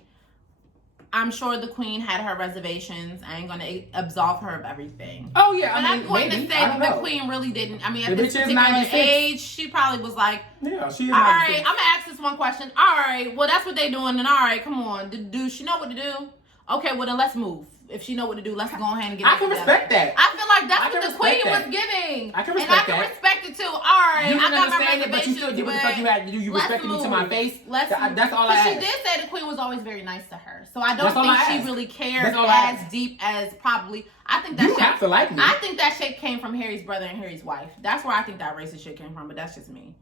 I'm sure the queen had her reservations. I ain't gonna absolve her of everything. Oh yeah, but I'm going to say that the queen really didn't. I mean, at this particular age, she probably was like, "Yeah, she is." All right, I'm gonna ask this one question. All right, well that's what they doing, and all right, come on, do she know what to do? Okay, well then let's move. if she know what to do, let's go ahead and get I it can together. respect that. I feel like I that's can what the queen respect that. was giving. I can And I respect can that. respect it too. All right, You I can got my understand it, but you reservations, still did what the fuck you had to do. You let's respected me to my move. face. Let's move. That's all I But she asked. did say the queen was always very nice to her. So I don't That's all think I she asked. really cared That's all I as asked. deep as probably. I think that You have to like me. I think that shit came from Harry's brother and Harry's wife. That's where I think that racist shit came from, but that's just me.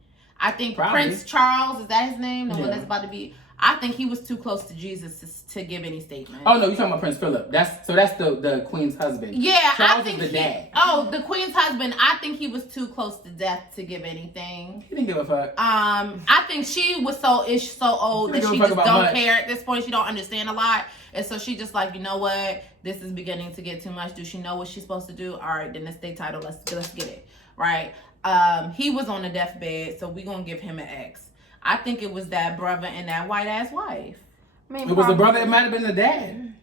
I think Probably. Prince Charles, is that his name? The one Yeah. that's about to be. I think he was too close to Jesus to give any statement. Oh no, you talking about Prince Philip? That's the queen's husband. Yeah, Charles I think is the dad. the queen's husband. I think he was too close to death to give anything. He didn't give a fuck. I think she was so old that She she didn't give a just fuck don't about care at this point. She don't understand a lot, and so she just like, you know what? This is beginning to get too much. Do she know what she's supposed to do? All right, then the state title. Let's get it right. He was on the deathbed, so we gonna give him an X. I think it was that brother and that white ass wife. I mean, It was the brother. It might have been the dad.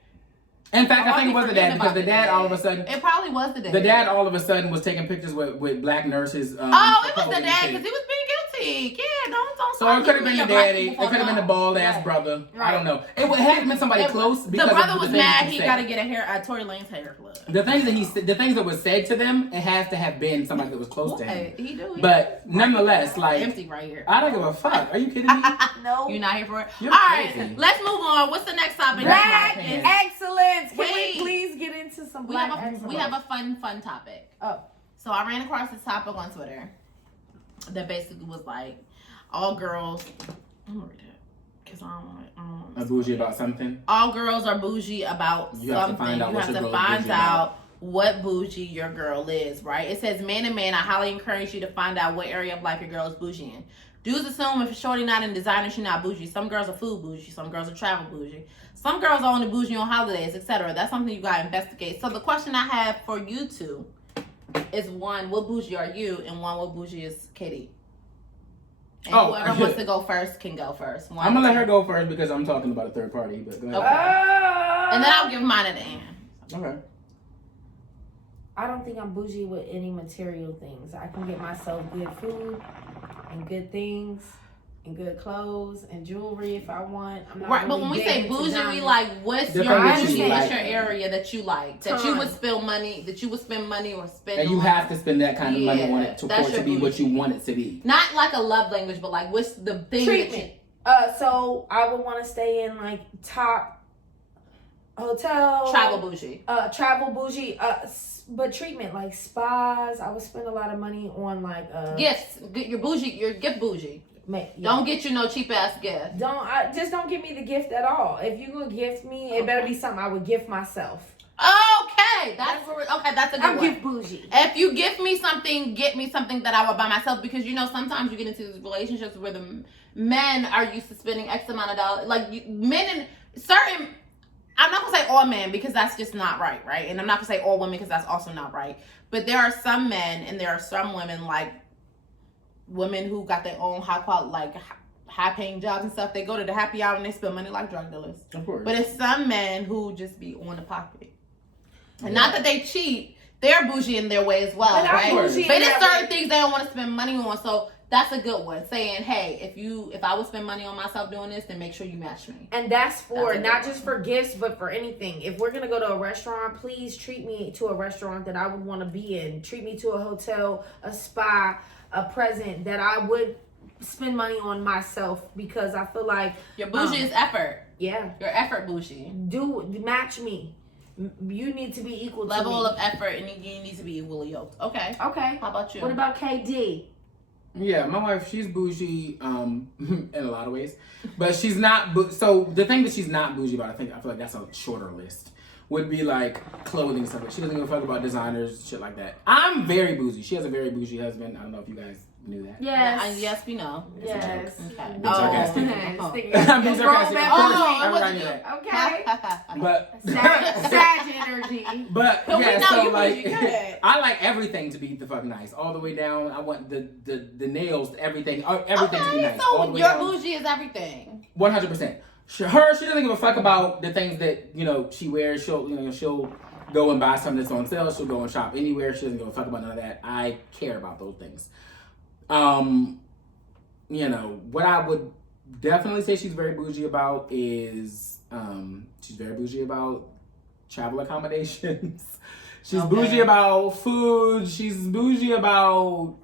In fact, I think it was the dad because the dad all of a sudden. It probably was the dad. The dad all of a sudden was taking pictures with black nurses. Oh, it was the dad because he was being guilty. Yeah, don't. So it could have been the daddy. It could have been the bald ass brother. I don't know. It had been somebody close. Because the brother of was things mad. he He said. got to get a Tory Lanez hair club. The things that he said, the things that was said to them, it has to have been somebody that was close to him. He do. But nonetheless, like, empty right here. I don't give a fuck. Are you kidding me? No. You're not here for it. You're All right, crazy. let's move on. What's the next topic? That's my Black opinion. excellence. Can Wait. we please get into some We black have excellence? we have a fun topic. Oh. So I ran across this topic on Twitter that basically was like, all girls. I'm gonna read it because I don't want A bougie about something. all girls are bougie about You have to something. find out You what have your to girl is find bougie about. out what bougie your girl is, right? It says, man and man, I highly encourage you to find out what area of life your girl is bougie in. Dudes assume if a shorty not in designer, she not bougie. Some girls are food bougie. Some girls are travel bougie. Some girls are only bougie on holidays, etc. That's something you gotta investigate. So the question I have for you two is, one, what bougie are you? And one, what bougie is Katie? And whoever wants to go first can go first. I'm gonna let her go first because I'm talking about a third party. But go ahead. Okay. And then I'll give mine at the end. Okay. I don't think I'm bougie with any material things. I can get myself good food and good things and good clothes and jewelry if I want. I'm not Right, but really when we big say into bougie, we diamonds. like what's The your thing that bougie? you What's like. your area that you like? That you would Tons. spend money. That you would spend money or spend. And you on. have to spend that kind of money on it for that's it to your be what bougie. you want it to be. Not like a love language, but like what's the thing treatment. So I would want to stay in like top hotel. Travel bougie. Travel bougie. But treatment like spas. I would spend a lot of money on like Gifts. Get your bougie. Your gift bougie. Yeah. Don't get you no cheap ass gift. Just don't give me the gift at all. If you gonna gift me, it better be something I would gift myself. Okay, that's a good I'm one. gift bougie. If you gift me something, get me something that I would buy myself, because you know sometimes you get into these relationships where the men are used to spending X amount of dollars. Like men and certain, I'm not gonna say all men because that's just not right, and I'm not gonna say all women because that's also not right. But there are some men and there are some women, like women who got their own high quality, like high paying jobs and stuff. They go to the happy hour and they spend money like drug dealers. Of course. But it's some men who just be on the pocket. And not that they cheat, they're bougie in their way as well, But I'm right? bougie in But it's that certain way. things they don't want to spend money on. So that's a good one. Saying, hey, if I would spend money on myself doing this, then make sure you match me. And that's for That's a not good just for gifts, but for anything. If we're gonna go to a restaurant, please treat me to a restaurant that I would want to be in. Treat me to a hotel, a spa, a present that I would spend money on myself, because I feel like Your bougie is effort. yeah, Your effort bougie. match me. You need to be equal Level to me. of effort, and you need to be equally yoked. Okay. Okay. How about you? What about KD? Yeah, my wife, she's bougie in a lot of ways, but she's not. So the thing that she's not bougie about, I feel like that's a shorter list. Would be like clothing and stuff. She doesn't give a fuck about designers, shit like that. I'm very bougie. She has a very bougie husband. I don't know if you guys knew that. Yes. Yes, we know. Yes. Okay. Being sarcastic. I'm being sarcastic. Of course, everybody knew that. Okay. But Sag energy. But But we yeah, know so you like, bougie. Go ahead. I like everything to be the fuck nice, all the way down. I want the nails, everything to be nice. all the So way your down. bougie is everything. 100%. She doesn't give a fuck about the things that she wears. She'll go and buy something that's on sale. She'll go and shop anywhere. She doesn't give a fuck about none of that. I care about those things. What I would definitely say she's very bougie about is she's very bougie about travel accommodations. She's bougie about food. She's bougie about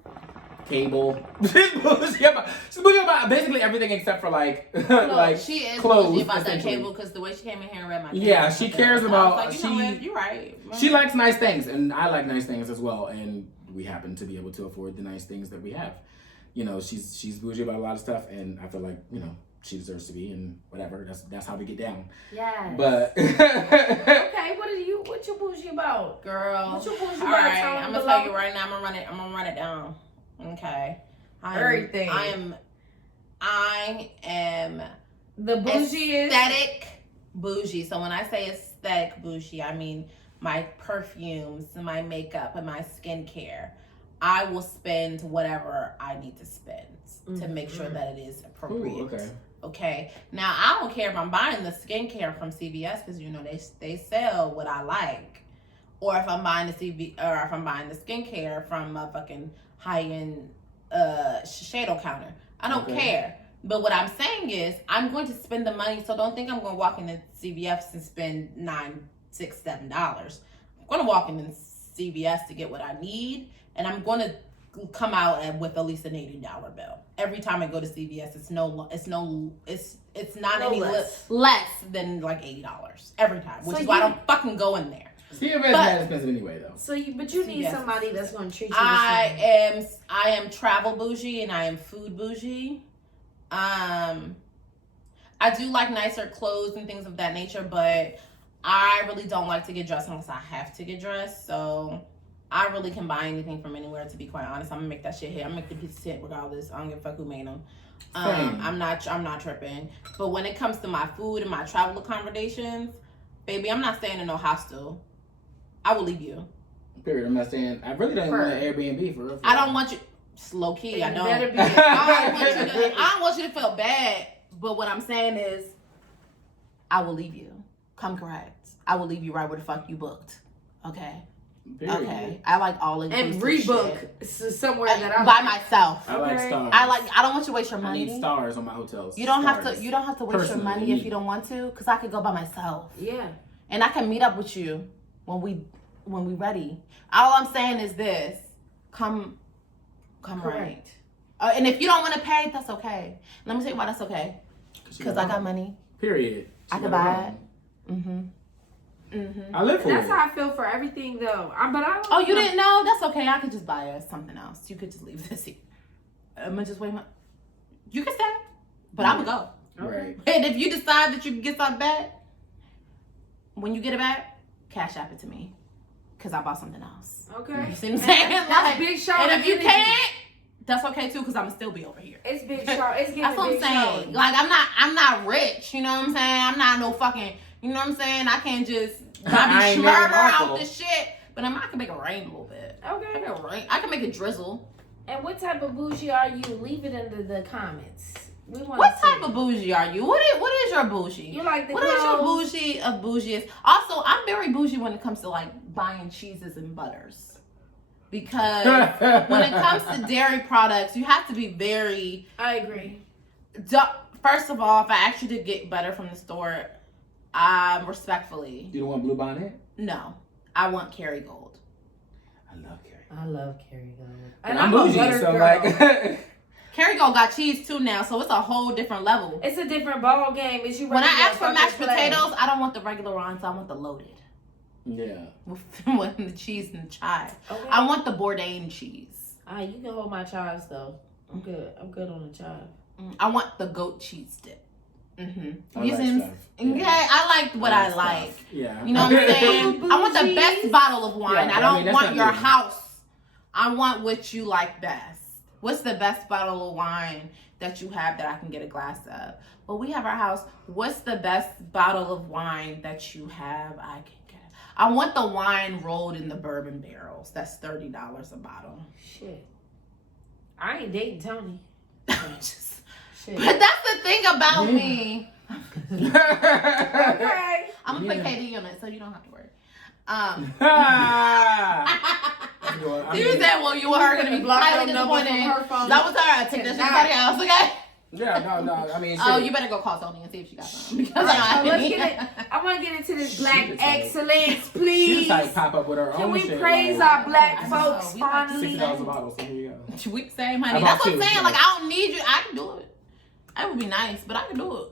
cable. She's bougie about basically everything except for like she is clothes. Bougie about that cable because the way she came in here and read my cable. Yeah, she cares about. You're right. She likes nice things, and I like nice things as well. And we happen to be able to afford the nice things that we have. You know, she's bougie about a lot of stuff, and I feel like, you know, she deserves to be, and whatever. That's how we get down. Yes. But okay, what you bougie about, girl? What you bougie about? All right, I'm gonna tell you right now. I'm gonna run it down. Okay. Everything. I am the bougie aesthetic bougie. So when I say aesthetic bougie, I mean my perfumes, my makeup, and my skincare. I will spend whatever I need to spend to make sure that it is appropriate. Ooh, okay. Now I don't care if I'm buying the skincare from CVS because you know they sell what I like, or if I'm buying the skincare from a fucking high-end Shiseido counter. I don't care. But what I'm saying is I'm going to spend the money, so don't think I'm going to walk into CVS and spend $9, $6, $7. I'm going to walk into CVS to get what I need, and I'm going to come out with at least an $80 bill. Every time I go to CVS, it's not any less than like $80 every time, which is why I don't fucking go in there. CVS is not expensive anyway, though. So you need somebody that's going to treat you. I am travel bougie and I am food bougie. I do like nicer clothes and things of that nature, but I really don't like to get dressed unless I have to get dressed. So I really can buy anything from anywhere, to be quite honest. I'm gonna make that shit hit. I'm gonna make the pieces hit regardless. I don't give a fuck who made them. I'm not tripping. But when it comes to my food and my travel accommodations, baby, I'm not staying in no hostel. I will leave you. Period. I'm not saying. I really don't want an Airbnb for real. I don't want you. It's low key. I don't. I don't want you to feel bad. But what I'm saying is, I will leave you. Come correct. I will leave you right where the fuck you booked. Okay. Period. Okay. I like all inclusive and rebook somewhere that I'm by myself. I like stars. I don't want you to waste your money. I need stars on my hotels. You don't have to waste your money if you don't want to, because I could go by myself. Yeah. And I can meet up with you when we ready. All I'm saying is this: come right. And if you don't want to pay, that's okay. Let me tell you why that's okay. Because I got money. Period. I can buy it. I live for That's it. how I feel for everything, though. But I don't. Oh, you didn't know? That's okay. I could just buy us something else. You could just leave this here. I'm gonna just wait. You can stay, but I'm gonna go. Right. And if you decide that you can get something back, when you get it back, cash app it to me, cause I bought something else. Okay. You see what I'm saying? That's big show. And if you can't, that's okay too, cause I'm gonna still be over here. It's big show. It's getting that's what I'm saying. Show. Like I'm not rich. You know what I'm saying? I'm not no fucking. You know what I'm saying? I can't just I be smurder out this shit. But I can make it rain a little bit. Okay. I can make it drizzle. And what type of bougie are you? Leave it in the comments. What type of bougie are you? What is your bougie? You like the What clothes? is your bougie of bougie? Also, I'm very bougie when it comes to like buying cheeses and butters. Because when it comes to dairy products, you have to be very... I agree. First of all, if I ask you to get butter from the store, respectfully... You don't want Blue Bonnet? No. I want Kerrygold. I love Kerrygold. I love Kerrygold. And I'm bougie, so like... Kerrygold got cheese too now, so it's a whole different level. It's a different ball game. When I ask for mashed potatoes, I don't want the regular ones. I want the loaded. Yeah. With the cheese and the chive. Okay. I want the Bourdain cheese. You can hold my chives though. I'm good on the chive. I want the goat cheese dip. I like stuff. Okay, I like what I like. Stuff. Yeah. You know what I'm saying? I want the best bottle of wine. Yeah, I don't want your house. I want what you like best. What's the best bottle of wine that you have that I can get a glass of? Well, we have our house. What's the best bottle of wine that you have I can get? I want the wine rolled in the bourbon barrels. That's $30 a bottle. Shit. I ain't dating Tony. Shit. But that's the thing about me. Okay. I'm gonna put KD on it, so you don't have to worry. You said, well, you were gonna be highly disappointed. That was her. I take that shit to somebody else, okay? Yeah, no. I mean, Oh, shit. you better go call Tony and see if she got some. Because So let's get it. I want to get into this black excellence, please. She's like pop up with her Can own we shit. praise like, our black I folks know, we like finally? $60 a bottle, so here you go. We same, honey. I That's bought what I'm two. saying. Like, I don't need you. I can do it. That would be nice, but I can do it.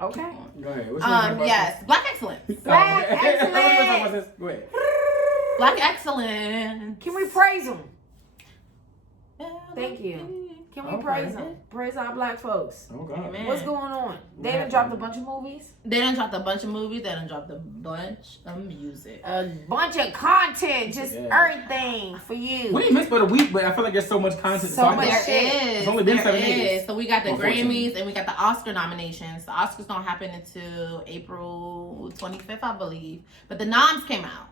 Okay. Go ahead. What you talking about? Yes, black excellence. Black Go excellence. ahead. Black excellence. Can we praise them? Thank you. Can we Okay. praise them? Praise our black folks. Oh God. Amen. What's going on? They done dropped a bunch of movies. They done dropped a bunch of movies. They done dropped a bunch of music. A bunch of content, just Yeah. everything for you. We ain't missed but a week, but I feel like there's so much content to So talk much about. shit. It's only been 7 days. So we got the Or 14. Grammys and we got the Oscar nominations. The Oscars don't happen until April 25th, I believe. But the Noms came out.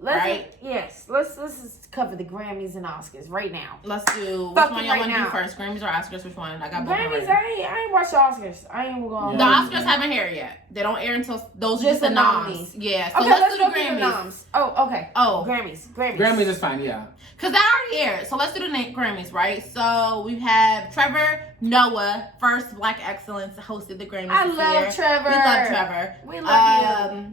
Right. Let's just cover the Grammys and Oscars right now. Let's do. Fuck Which one it y'all right want to now. do first? Grammys or Oscars? Which one? I got both. Grammys, already. I ain't watched the Oscars. I ain't going. The Oscars haven't aired yet. They don't air until those are just the nominees. noms. Yeah. So Okay, let's let's do the go through the Grammys. noms. Oh, okay. Oh. Grammys. Grammys is fine, yeah. Cause that already aired. So let's do the Grammys, right? So we have Trevor Noah, first Black Excellence, hosted the Grammys. I this love year. Trevor. We love Trevor. We love you.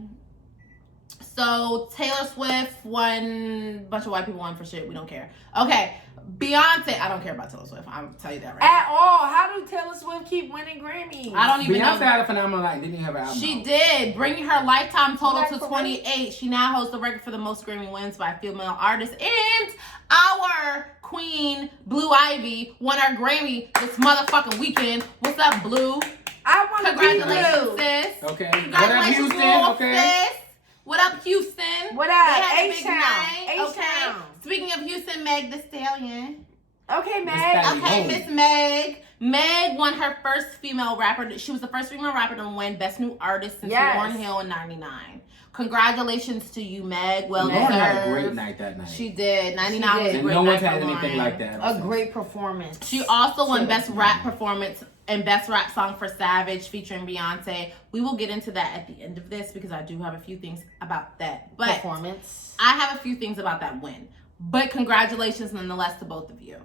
So Taylor Swift won. A bunch of white people won for shit. We don't care. Okay, Beyonce. I don't care about Taylor Swift. I'll tell you that right At all. How do Taylor Swift keep winning Grammys? now. I don't even Beyonce know. had a phenomenal night. Didn't even have an album. She did, bringing her lifetime total Black to for 28. She now holds the record for the most Grammy wins by a female artist. And our queen, Blue Ivy, won her Grammy this motherfucking weekend. What's up, Blue? I want to be Congratulations, Blue. sis. Okay. What up, Congratulations, Houston? little Okay. sis. What up, Houston? What They up? had a big H-Town. night, okay. H-Town. Speaking of Houston, Meg the Stallion. Okay, Meg. Stallion. Okay, Oh. Miss Meg. Meg won her first female rapper. She was the first female rapper to win Best New Artist since Yes. Lauryn Hill in '99. Congratulations to you, Meg. Well Lauren had a deserved. great night that night. She did. '99 She was a did. and great no night one's for had anything Lauren. like that. A ever since. great performance. She also won Shit. Best Rap Performance and Best Rap Song for Savage featuring Beyonce. We will get into that at the end of this because I do have a few things about that. But Performance. I have a few things about that win. But congratulations nonetheless to both of you.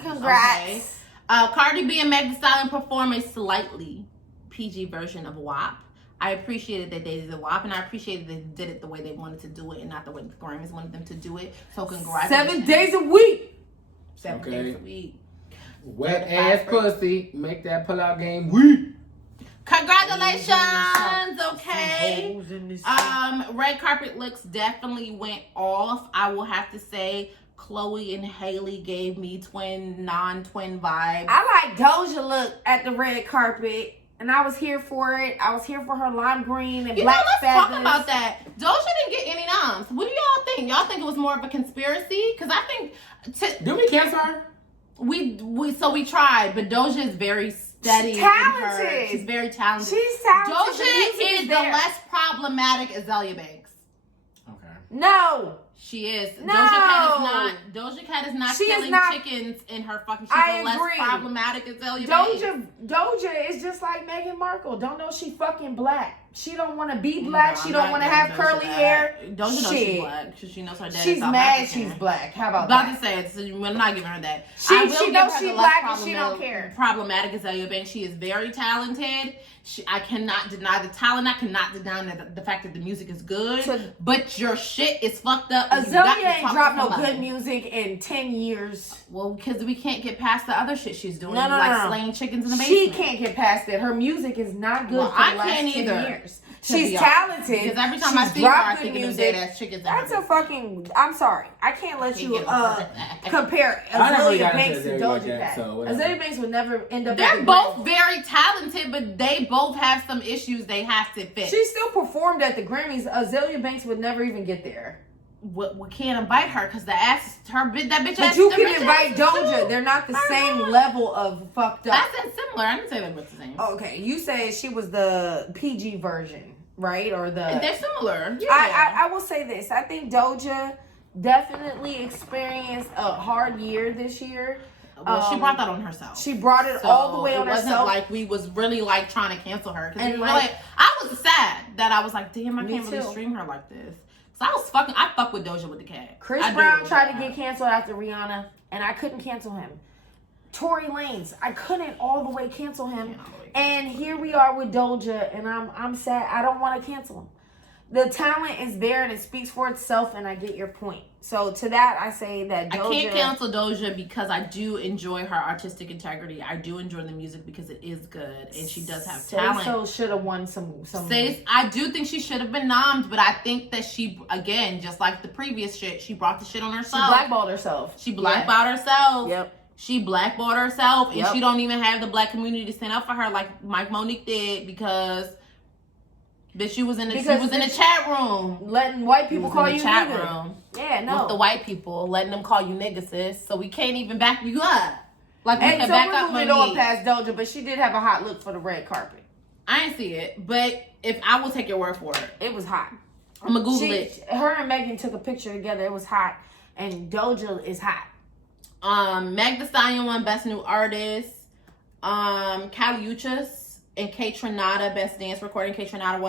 Congrats. Okay. Cardi B and Meg Thee Stallion perform a slightly PG version of WAP. I appreciated that they did the WAP, and I appreciated they did it the way they wanted to do it and not the way the Grammys wanted them to do it. So congratulations. 7 days a week. 7 Okay. days a week. Wet ass pussy. Make that pull-out game weak. Congratulations, okay. Holes in this Red carpet looks definitely went off. I will have to say Chloe and Haley gave me non-twin vibes. I like Doja look at the red carpet, and I was here for it. I was here for her lime green and You know, black let's feathers. talk about that. Doja didn't get any noms. What do y'all think? Y'all think it was more of a conspiracy? Because I think Did we cancel her? we tried, but Doja is very steady. She's in talented. her. She's very talented. She's talented. Doja The music is the there. less problematic Azalea Banks. Okay. No. She is. No. Doja Cat is not She is killing not- chickens in her fucking. She's I the less agree. problematic Azalea Banks. Doja is just like Meghan Markle. Don't know she fucking black. She don't want to be black. No, she I'm don't not want to giving have Doja curly that. hair. Doja knows she's Shit. black because she knows her dad is She's South mad African. she's black. How about About that? to say it, so we're not giving her that. She I will knows give her she the black less and she don't care. Problematic Azalea Banks. She is very talented. I cannot deny the talent. I cannot deny the fact that the music is good. So- but your shit is fucked up. and you got Azalea to ain't talk to dropped no somebody. good music in 10 years. Well, because we can't get past the other shit she's doing, No, no, like no. slaying chickens in the She basement. can't get past it. Her music is not good Well, for the I last can't 10 either, years. to be She's honest. talented. Because every time I She's see her, I dropped think good of the music. dead ass chickens. That's a fucking. I'm sorry. I can't let Can't you get over that. compare I never really Azalea got into Banks to Azalea like Doja that, Cat. so whatever. Azalea Banks would never end up. They're at the both Grammys. very talented, but they both have some issues they have to fix. She still performed at the Grammys. Azalea Banks would never even get there. We can't invite her because that bitch But ass. you the can bitch invite ass Doja. too. They're not the I same know. level of fucked up. I said similar. I didn't say they were the same. Okay, you said she was the PG version, right? Or the They're similar. Yeah. I will say this. I think Doja definitely experienced a hard year this year. well, she brought that on herself. She brought it So all the way on it wasn't herself. like we was really like trying to cancel her. And And like- I was sad that I was like, damn, I Me can't really too. stream her like this. So I fuck with Doja with the cat. Chris I do Brown with tried to that. get canceled after Rihanna, and I couldn't cancel him. Tory Lanez, I couldn't all the way cancel him. And here we are with Doja, and I'm sad. I don't want to cancel him. The talent is there, and it speaks for itself, and I get your point. So to that, I say that Doja... I can't cancel Doja because I do enjoy her artistic integrity. I do enjoy the music because it is good, and she does have talent. So should have won some... I do think she should have been nommed, but I think that she, again, just like the previous shit, she brought the shit on herself. She blackballed herself. She blackballed herself. Yep. She blackballed herself, and she don't even have the black community to stand up for her like Mike Monique did because she was in the chat room letting white people call you chat nigga. Room. Yeah, no. With the white people letting them call you nigga, sis. So we can't even back you up. Like we and can so back we're up moving Monique. on past Doja, but she did have a hot look for the red carpet. I didn't see it, but if I will take your word for it, it was hot. I'm gonna Google it. Her and Megan took a picture together. It was hot, and Doja is hot. Meg Thee Stallion won Best New Artist. Kali Uchis and K Tronada Best Dance Recording. K Tronada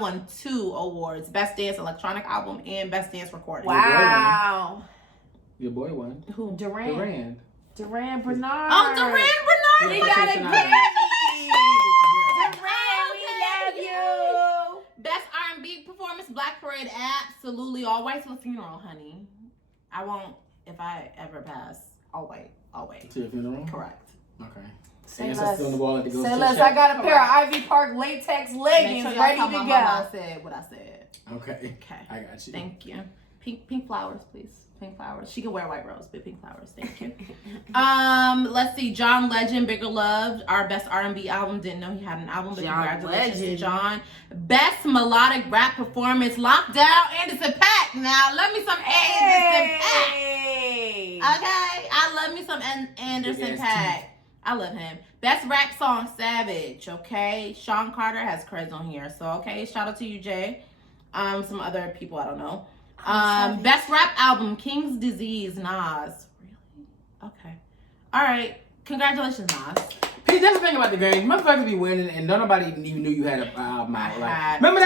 won 2 awards: Best Dance Electronic Album and Best Dance Recording. Wow. Your boy won. Who? Duran Bernard. Oh, Duran Bernard. We got a Grammy. Duran, we love you. Best R&B Performance, Black Parade, absolutely all white to the funeral, honey. I won't. If I ever pass, all white. To your funeral? Correct. Okay. Say less. On the wall at the Say less. I got a pair of Ivy Park latex leggings ready to go. I said what I said. Okay. Okay. I got you. Thank you. Pink flowers, please. Pink flowers. She can wear white rose, but pink flowers. Thank you. Let's see. John Legend, Bigger Love, our best R&B album. Didn't know he had an album, but congratulations to John. Best melodic rap performance, Lockdown, Anderson .Paak. Now, love me some Anderson .Paak. Okay, I love me some Anderson .Paak. I love him. Best rap song, Savage. Okay, Sean Carter has creds on here, so okay, shout out to you, Jay. Some other people I don't know. Best rap album, King's Disease, Nas. Really? Okay. All right. Congratulations, Nas. Hey, that's the thing about the Grammys. Motherfuckers be winning, and nobody even knew you had an album out. Like, remember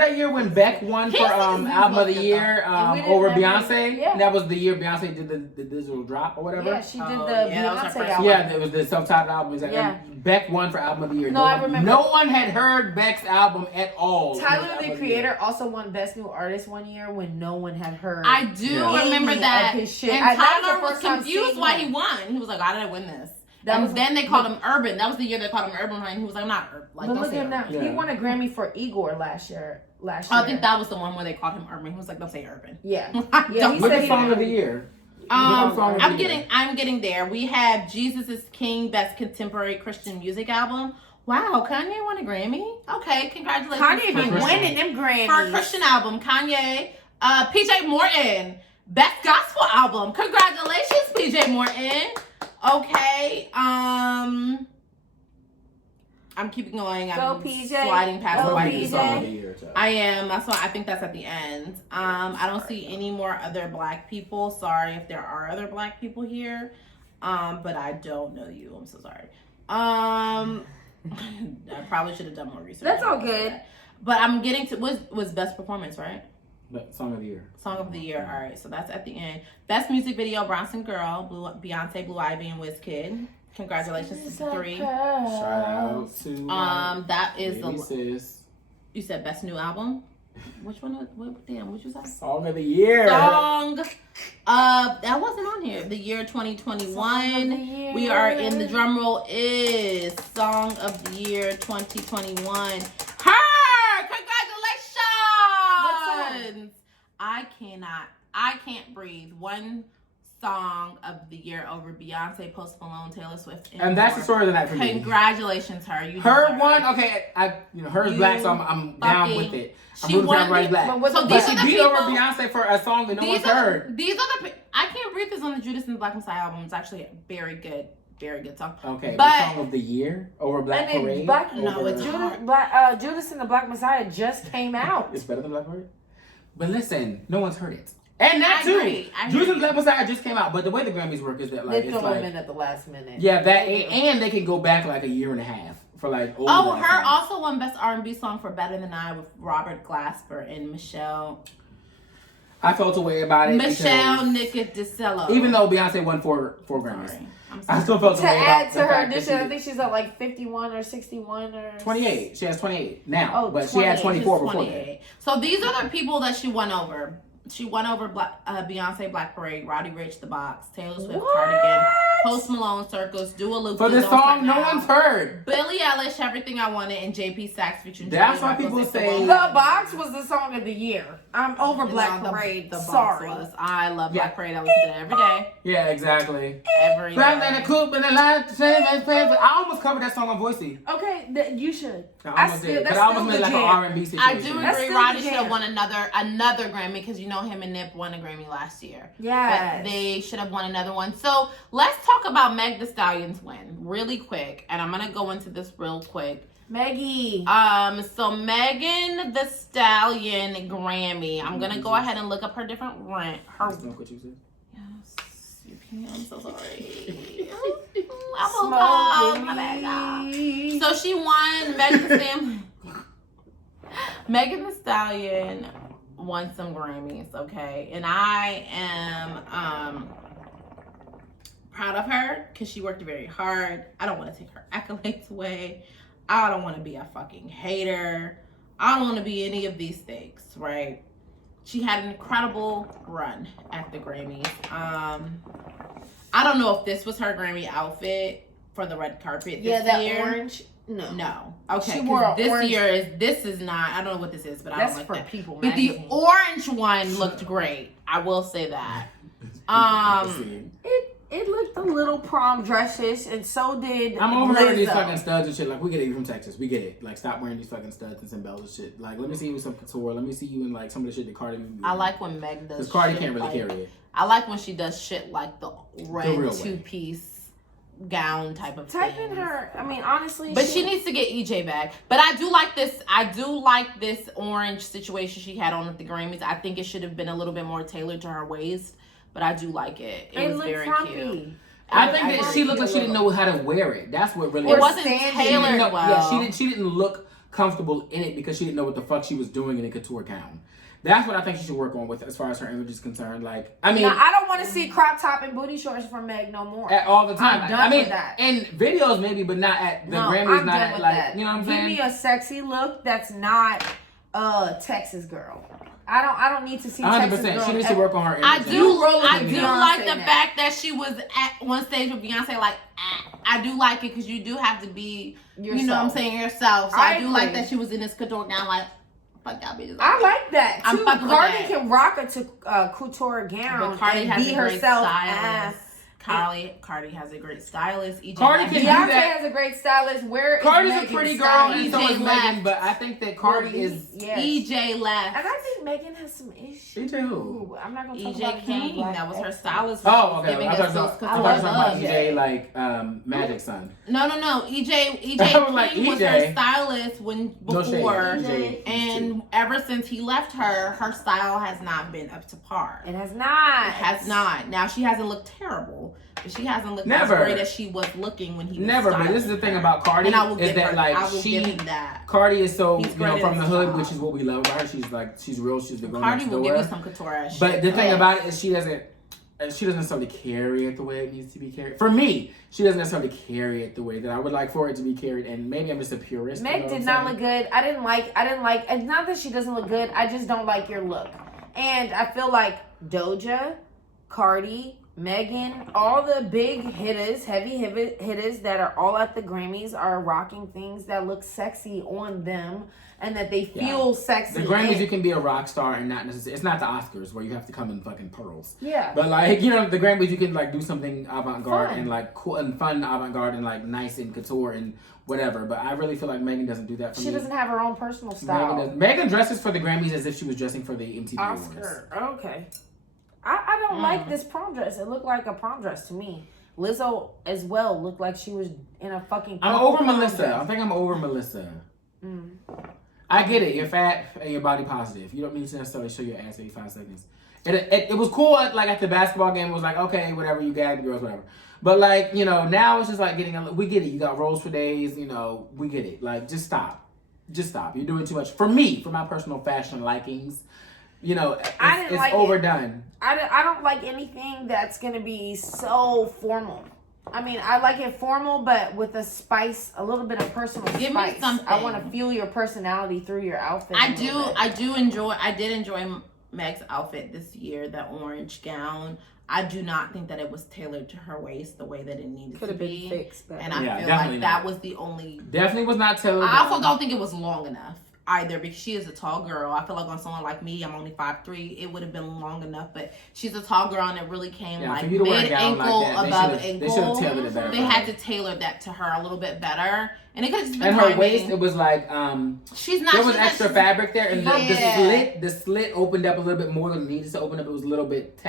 that year when Beck won for album of the year over Beyonce? Yeah. That was the year Beyonce did the digital drop or whatever. Yeah, she did the Beyonce album. Yeah, it was the self-titled album. And Beck won for album of the year. No, I remember. No one had heard Beck's album at all. Tyler, the Creator, also won Best New Artist one year when no one had heard. I do remember that. His shit. And Tyler was confused why he won. He was like, I didn't win this. Then they called him Urban. That was the year they called him Urban, and he was like, I'm not Urban. Like, but look at him now. He won a Grammy for Igor last year. I think that was the one where they called him Urban. He was like, don't say Urban. Yeah. He said song of the year. I'm getting there. We have Jesus is King, Best Contemporary Christian Music Album. Wow, Kanye won a Grammy? Okay, congratulations. Kanye been winning them Grammys. For a Christian album, Kanye. PJ Morton, Best Gospel Album. Congratulations, PJ Morton. Okay, I'm keeping going. I'm sliding past the PJ. I am. That's why I think that's at the end. I don't see any more other black people. Sorry if there are other black people here. But I don't know you. I'm so sorry. I probably should have done more research. That's all good. But I'm getting to was best performance, right? Song of the year. Song of the year. All right, so that's at the end. Best music video: Bronson Girl, Beyonce, Blue Ivy, and Wizkid. Congratulations to the 3. Shout out to that is sis. You said best new album. Which one? What you say? Song of the year. Song. That wasn't on here. The year 2021. We are in the drum roll is Song of the Year 2021. Her. Congratulations. I can't breathe. One song of the year over Beyonce, Post Malone, Taylor Swift, and that's the story of the night for me. Congratulations, her. Her one. Okay, hers black, so I'm down with it. She won. Right black. But she beat over Beyonce for a song that no one's heard. These other, I Can't Breathe is on the Judas and the Black Messiah album. It's actually a very good song. Okay, but Song of the Year over Black Parade. Judas and the Black Messiah just came out. It's better than Black Parade. But listen, no one's heard it. And that too. Judas and the Black Messiah just came out, but the way the Grammys work is that they throw them in at the last minute. Yeah, that and they can go back like a year and a half for like. Her also won Best R&B Song for Better Than I with Robert Glasper and Michelle. I felt a way about it. Michelle Nicodicello. Even though Beyonce won four Grammys. Sorry. I still felt To a way about add to the her fact that addition, I she think she's at like 51 or 61 or 28. She has 28 now, Oh, but she had 28. 24 before that. So these are the people that she won over. She won over Beyonce, Black Parade, Roddy Ricch, The Box, Taylor Swift, What? Cardigan, Post Malone, Circus, Dua Lipa. For this Don't Start song, no Now, one's heard. Billie Eilish, Everything I Wanted, and JP Saxe featuring. That's Julia why people Michaels, If say- the The World- Box was the song of the year. I'm over Black No, Parade. The Box Sorry. was. I love Yeah. Black Parade. I listen to it every day. Yeah, exactly. Every Rather than day. a coupe and a line to change my pants. I almost covered that song on Voicey. Okay, you should. I almost did. That's But I almost still made the like an jam. R&B situation. I do That's agree. still Roddy the should have jam. won another Grammy because you know him and Nip won a Grammy last year. Yes. But they should have won another one. So let's talk about Meg Thee Stallion's win really quick, and I'm gonna go into this real quick. Maggie. So Megan Thee Stallion Grammy. I'm gonna go ahead and look up her different rank. Her That's not what you said. yes, I'm so sorry. I'm my bad, y'all. So she won. Megan Thee Stallion won some Grammys, okay, and I am proud of her because she worked very hard. I don't want to take her accolades away. I don't want to be a fucking hater. I don't want to be any of these things, right? She had an incredible run at the Grammys. I don't know if this was her Grammy outfit for the red carpet this that year. orange. No. Okay. She 'cause wore a this orange- year this is not. I don't know what this is, but I That's don't like for that. People But the magazine. orange one looked great. I will say that. It looked a little prom dressish, and so did I'm over here with these Lizzo. fucking studs and shit. Like, we get it, you from Texas. We get it. Like, stop wearing these fucking studs and symbols and shit. Like, let me see you in some couture. Let me see you in, like, some of the shit that Cardi be doing. I like when Meg does. Because Cardi shit can't really like, carry it. I like when she does shit like the red real way. two-piece gown type of Type thing. in her. I mean, honestly, But she needs to get EJ back. But I do like this. I do like this orange situation she had on at the Grammys. I think it should have been a little bit more tailored to her waist. But I do like it. It was looked very frumpy. cute. I think that she looked like she didn't know how to wear it. That's what really. It wasn't standing. She didn't tailored know- well. Yeah, she didn't look comfortable in it because she didn't know what the fuck she was doing in a couture gown. That's what I think she should work on with as far as her image is concerned. Like, I mean, Now, I don't want to see crop top and booty shorts from Meg no more. all the time. I'm done I mean, with that. in videos maybe, but not at the No, Grammys. I'm Not done at with like, that. you know what I'm Give saying? me a sexy look that's not a Texas girl. I don't need to see 100%. Texas girl. She needs to work on her image. I and- do Beyonce like the now. fact that she was at one stage with Beyonce. Like, I do like it because you do have to be, you know what I'm Yourself. saying, yourself. So I I do like agree. that she was in this couture gown. Like, fuck y'all bitches. I like that I'm too. fucking with Cardi that. can rock a couture gown But Cardi and has be a great herself. stylist. Cardi has a great stylist. EJ Cardi Left- can do Beyonce that. has a great stylist. Where is Cardi's a Megan's pretty girl, stylist? and so EJ is left. Megan. But I think that Cardi is. Yes. EJ left. And I think Megan has some issues. EJ who? I'm not gonna talk EJ about King, Black that was her X. stylist. when she Oh, was okay. giving I us thought those you were couture talking about looks. EJ like Magic Son. No. EJ I was King like, was EJ. her stylist No shade, before, EJ. and ever since he left her style has not been up to par. It has not. It has not. Now she hasn't looked terrible, but she hasn't looked Never. as great as she was looking when he was Never, but this is the styling thing her. about Cardi And I will is give that her, like I will she give him that. Cardi is so He's you know great from at the his hood, job. which is what we love about her. She's like she's real. She's the girl Cardi next will door. give you some couture ass shit. But the thing Yes. about it is she doesn't necessarily carry it the way it needs to be carried. For me, she doesn't necessarily carry it the way that I would like for it to be carried. And maybe I'm just a purist. you know Meg what did I'm not saying? look good. I didn't like. It's not that she doesn't look good. I just don't like your look. And I feel like Doja, Cardi, Megan, all the big hitters, heavy hitters that are all at the Grammys are rocking things that look sexy on them and that they feel sexy. The Grammys, in. you can be a rock star and not necessarily. It's not the Oscars where you have to come in fucking pearls. Yeah. But like you know, the Grammys, you can like do something avant-garde Fun. and like cool and fun avant-garde and like nice and couture and whatever. But I really feel like Megan doesn't do that for She me. doesn't have her own personal Megan, style. Megan dresses for the Grammys as if she was dressing for the MTV Awards. Oscar. Okay. I don't like this prom dress. It looked like a prom dress to me. Lizzo as well looked like she was in a fucking. I'm over Melissa. I think I'm over Melissa. I get it. You're fat and your body positive. You don't need to necessarily show your ass every 5 seconds. It was cool like at the basketball game. It was like, okay, whatever, you gag the girls, whatever. But like, you know, now it's just like we get it. You got roles for days, you know, we get it. Like, just stop. Just stop. You're doing too much. For me, for my personal fashion likings, You know, I didn't it's like overdone. I don't like anything that's gonna be so formal. I mean, I like it formal, but with a spice, a little bit of personal Give spice. me something. I want to feel your personality through your outfit. I did enjoy Meg's outfit this year, that orange gown. I do not think that it was tailored to her waist the way that it needed to be. Fixed, but and I feel like that was the only. Definitely was not tailored. I also don't think it was long enough either, because she is a tall girl. I feel like on someone like me, I'm only 5'3", it would have been long enough, but she's a tall girl and it really came like mid-ankle, like above they ankle. should have tailored it better. They had to tailor that to her a little bit better. And it could have just been and timing. her waist, it was like she's not. There was extra fabric there, and Yeah. the slit opened up a little bit more than it needed to open up. It was a little bit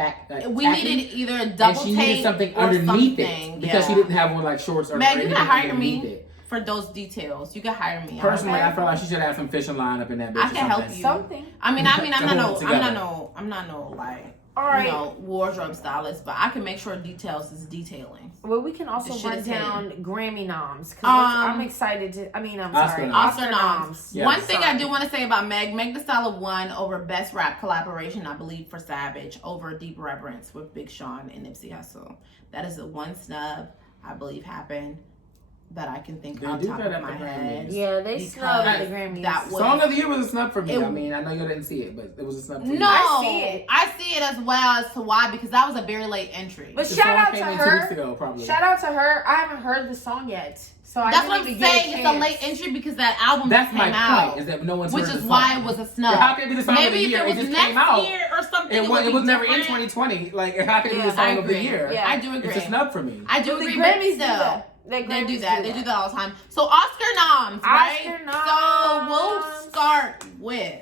we tacky. needed either a double and she needed something or underneath something. it because she didn't have on like shorts or Meg, you anything can hire underneath me it. for those details. You can hire me. Personally, I feel like she should have some fishing line up in that bitch. I can help you. Something. I'm not no like All right. wardrobe stylist, but I can make sure details is detailing. Well, we can also The shit run is down Grammy noms. Cause I'm excited to. I'm Oscar sorry, noms. Oscar noms. Yes. One thing I do want to say about Meg Thee Stallion won over Best Rap Collaboration, I believe, for Savage over Deep Reverence with Big Sean and Nipsey Hussle. That is the one snub I believe happened that I can think on top of my head. Yeah, they snubbed the Grammys. That was, Song of the Year was a snub for me. I mean, I know you didn't see it, but it was a snub for me. No, I see it as well as to why, because that was a very late entry. But The shout song out came to in her. 2 weeks ago, probably. Shout out to her. I haven't heard the song yet, so that's what I'm saying. It's a late entry because that album That's just came my out, point. Is that no one's which heard is the why song. it was a snub. Yeah, how can it be the song of the Maybe year? if it was just next came out. year or something, It was never in 2020. Like, how can it be the song of the year? Yeah. I do agree. It's a snub for me. I do The agree. Grammys Still. do that. They do Grammys that. They do that all the time. So Oscar noms, right? Oscar noms. So we'll start with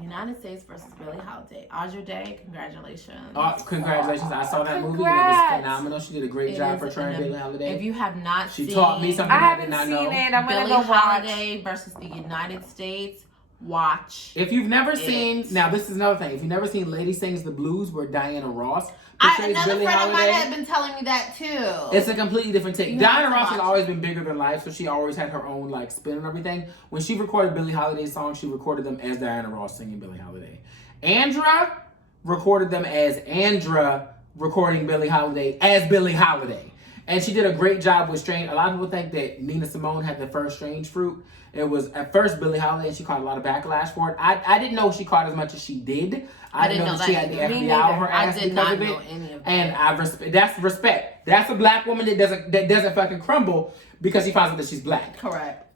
United States versus Billie Holiday. Audrey Day, congratulations. Congratulations. I saw that movie and it Congrats. was phenomenal. She did a great job portraying Billie Holiday. If you have not She seen taught me something I I haven't did not seen know. it. I'm gonna Billie go watch. Holiday versus the United States, watch. If you've never seen, now this is another thing. If you've never seen Lady Sings the Blues, where Diana Ross portrays Another Billie friend of mine Holiday, had been telling me that too. it's a completely different take. You have Diana to Ross has watch always been bigger than life, so she always had her own like spin and everything. When she recorded Billie Holiday's songs, she recorded them as Diana Ross singing Billie Holiday. Andra recorded them as Andra recording Billie Holiday as Billie Holiday. And she did a great job with Strange. A lot of people think that Nina Simone had the first Strange Fruit. It was at first Billie Holiday, and she caught a lot of backlash for it. I didn't know she caught as much as she did. I didn't know that she had the FBI on her ass I did because not of it. know any of that. And I respect. That's respect. That's a black woman that doesn't fucking crumble because she finds out that she's black. Correct.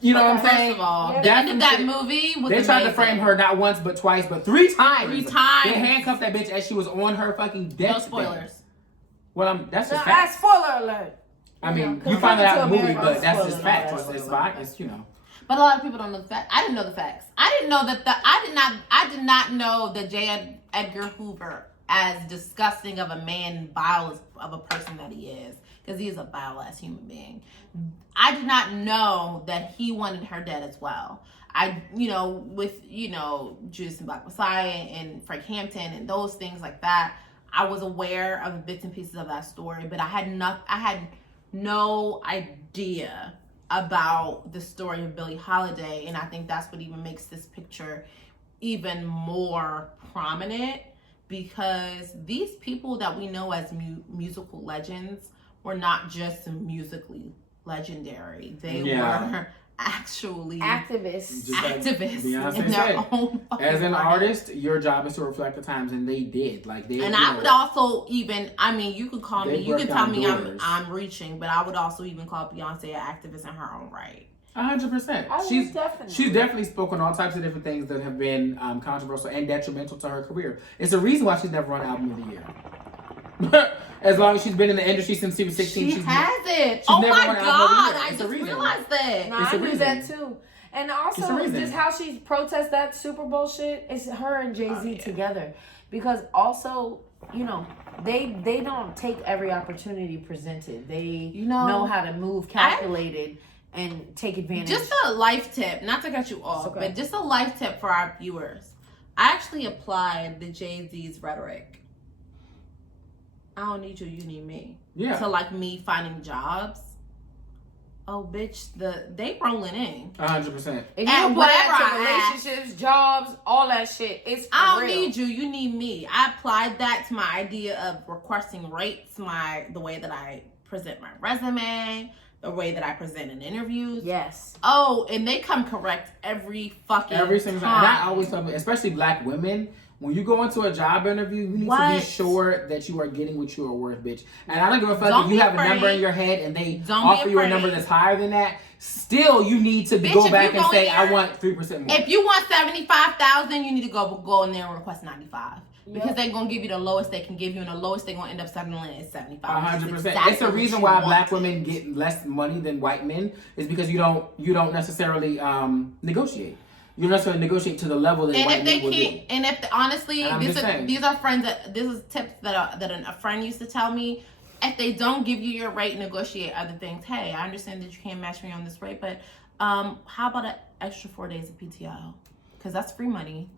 You know what I'm First saying? of all, Yeah. the end of that movie was They tried to amazing. frame her not once but twice, but 3 times. 3 times. They handcuffed that bitch as she was on her fucking death. No spoilers. Well, that's just No, fact. spoiler alert. I mean, You you find that out in the movie, America, but that's just spoiler fact. alert. It's fine. It's, you know. But a lot of people don't know the facts. I didn't know the facts. I didn't know that I did not know that J. Edgar Hoover, as disgusting of a man, vile of a person that he is, because he is a vile ass human being. I did not know that he wanted her dead as well. With Judas and Black Messiah and Frank Hampton and those things like that, I was aware of bits and pieces of that story, but I had no idea about the story of Billie Holiday, and I think that's what even makes this picture even more prominent, because these people that we know as musical legends were not just musically legendary. They were actually activists Beyonce in their said, own as an right. artist, your job is to reflect the times, and they did. Like they. And I would also even, you could call me, you could tell me doors. I'm reaching, but I would also even call Beyonce an activist in her own right. 100%. She's definitely spoken all types of different things that have been controversial and detrimental to her career. It's the reason why she's never won Album of the Year. As long as she's been in the industry since she was 16, She hasn't. she's Oh never my won Album of the God! Year. I It's a just reason. realized that. No, It's a I knew reason. that too. And It's a also, reason. just how she protests that Super Bowl shit, it's her and Jay-Z together. Because also, they don't take every opportunity presented. They know how to move calculated and take advantage. Just a life tip, not to cut you off, Okay. but just a life tip for our viewers. I actually applied the Jay-Z's rhetoric. I don't need you, you need me. Yeah. To like me finding jobs. Oh, bitch, they rolling in. 100%. And you And can put whatever that to I relationships, jobs, all that shit. It's for I don't real. need you. You need me. I applied that to my idea of requesting rates, the way that I present my resume, the way that I present in interviews. Yes. Oh, and they come correct every single time. And I always tell them, especially black women, when you go into a job interview, you need to be sure that you are getting what you are worth, bitch. And I don't give a fuck if you have a number in your head and they offer you a number that's higher than that. Still, you need to go back and say, I want 3% more. If you want 75,000, you need to go in there and request 95. Because they're going to give you the lowest they can give you, and the lowest they're going to end up settling is 75. 100%. It's the reason why black women get less money than white men is because you don't necessarily negotiate. You don't necessarily negotiate to the level that white men will do. And if honestly, these are friends this is tips that a friend used to tell me. If they don't give you your rate, negotiate other things. Hey, I understand that you can't match me on this rate, but how about an extra 4 days of PTO? Because that's free money.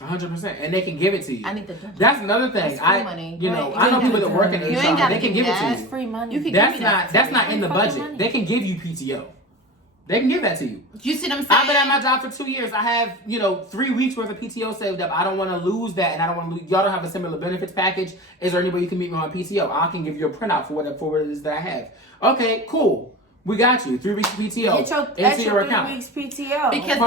100%, and they can give it to you. I need the. That's another thing. That's free money. I know people that work in HR. They can give it to you. That's free money. That's not in the budget. Money. They can give you PTO. They can give that to you. You see what I'm saying? I've been at my job for 2 years. I have 3 weeks worth of PTO saved up. I don't want to lose that, and I don't want to lose. Y'all don't have a similar benefits package. Is there any way you can meet me on PTO? I can give you a printout for what it is that I have. Okay, cool. We got you. 3 weeks PTO. Get your extra 3 weeks PTO. Because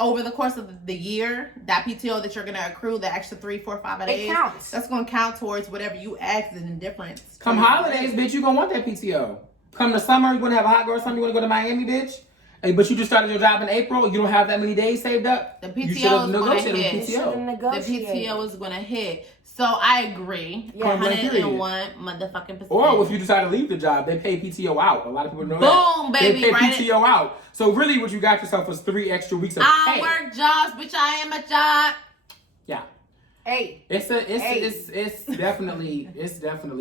over the course of the year, that PTO that you're going to accrue, the extra 3, 4, 5 days, counts. That's going to count towards whatever you ask as in difference. Come holidays, bitch, you going to want that PTO. Come the summer, you going to have a hot girl summer, you want to go to Miami, bitch? Hey, but you just started your job in April, you don't have that many days saved up? The PTO is going to hit. The PTO is going to hit. So I agree. 101 motherfucking %. Or if you decide to leave the job, they pay PTO out. A lot of people know that. Boom, baby. They pay PTO out. So really what you got yourself was 3 extra weeks of pay. I work jobs, bitch. I am a job. Yeah. Hey. It's definitely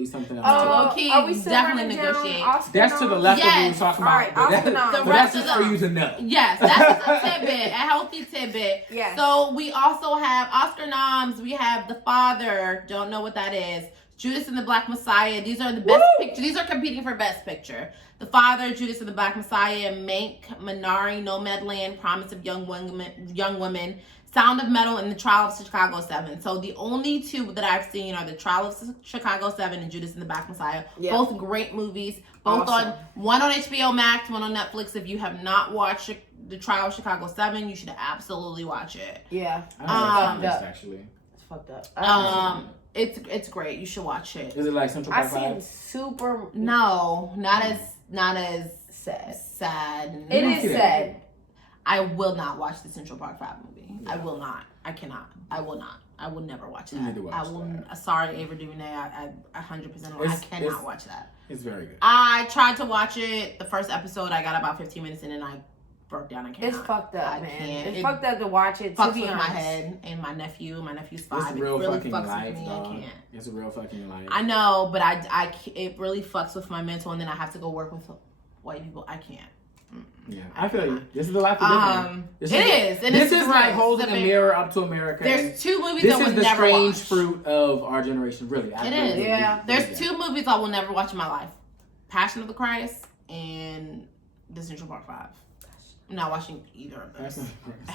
something else. Are we still definitely negotiate? That's to the left of what we were talking about. All right, but that's just for you to know. Yes, that's a tidbit, a healthy tidbit. Yes. So we also have Oscar noms. We have The Father. Don't know what that is. Judas and the Black Messiah. These are the best picture. These are competing for best picture. The Father, Judas and the Black Messiah, Mank, Minari, Nomadland, Promise of Young Women, Sound of Metal, and The Trial of Chicago 7. So the only 2 that I've seen are The Trial of Chicago 7 and Judas and the Black Messiah. Yeah. Both great movies. Both one on HBO Max, one on Netflix. If you have not watched The Trial of Chicago 7, you should absolutely watch it. Yeah. Actually. It's fucked up. It's great. You should watch it. Is it like Central Park 5? I seen super. No, not as sad. It is sad. I will not watch the Central Park 5 movie. Yeah. I will not. I cannot. I will not. I will never watch that. Sorry, Ava DuVernay. I 100%. I cannot watch that. It's very good. I tried to watch it. The first episode, I got about 15 minutes in, and I broke down. I can't. It's fucked up, man. Can't. It's fucked up to watch it. Fucks with my head and my nephew. My nephew's 5. It's real really fucking fucks life, with me. dog. I can't. It's a real fucking life. I know, but it really fucks with my mental, and then I have to go work with white people. I can't. Yeah, I feel you. This is the life of This is like holding a mirror up to America. There's 2 movies that we'll never watch. This is the strange fruit of our generation, really. It is. Yeah. There's 2 movies I will never watch in my life. Passion of the Christ and The Central Park 5. I'm not watching either of those.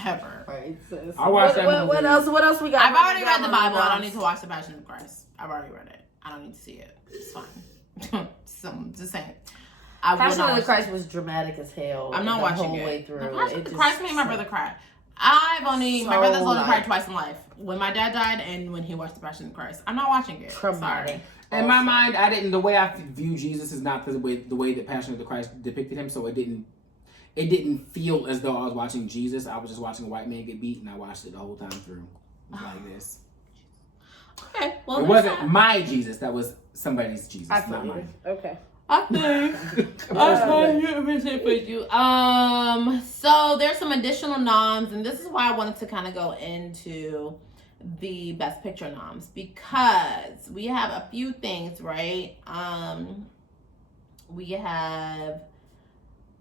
Ever. Right, I watched that movie. What else we got? I've already read the Bible. I don't need to watch The Passion of the Christ. I've already read it. I don't need to see it. It's fine. So, just saying. Passion of the Christ was dramatic as hell. I'm not watching the whole it. way through. Passion of the Christ made my brother cry. My brother's only cried twice in life. When my dad died and when he watched The Passion of the Christ. I'm not watching it. Sorry. In my mind, the way I view Jesus is not the way that Passion of the Christ depicted him, so it didn't feel as though I was watching Jesus. I was just watching a white man get beat, and I watched it the whole time through. Like this. Okay, well, it wasn't my Jesus. That was somebody's Jesus, not mine. Okay. I think I'm here for you. So there's some additional noms, and this is why I wanted to kind of go into the Best Picture noms, because we have a few things, right? We have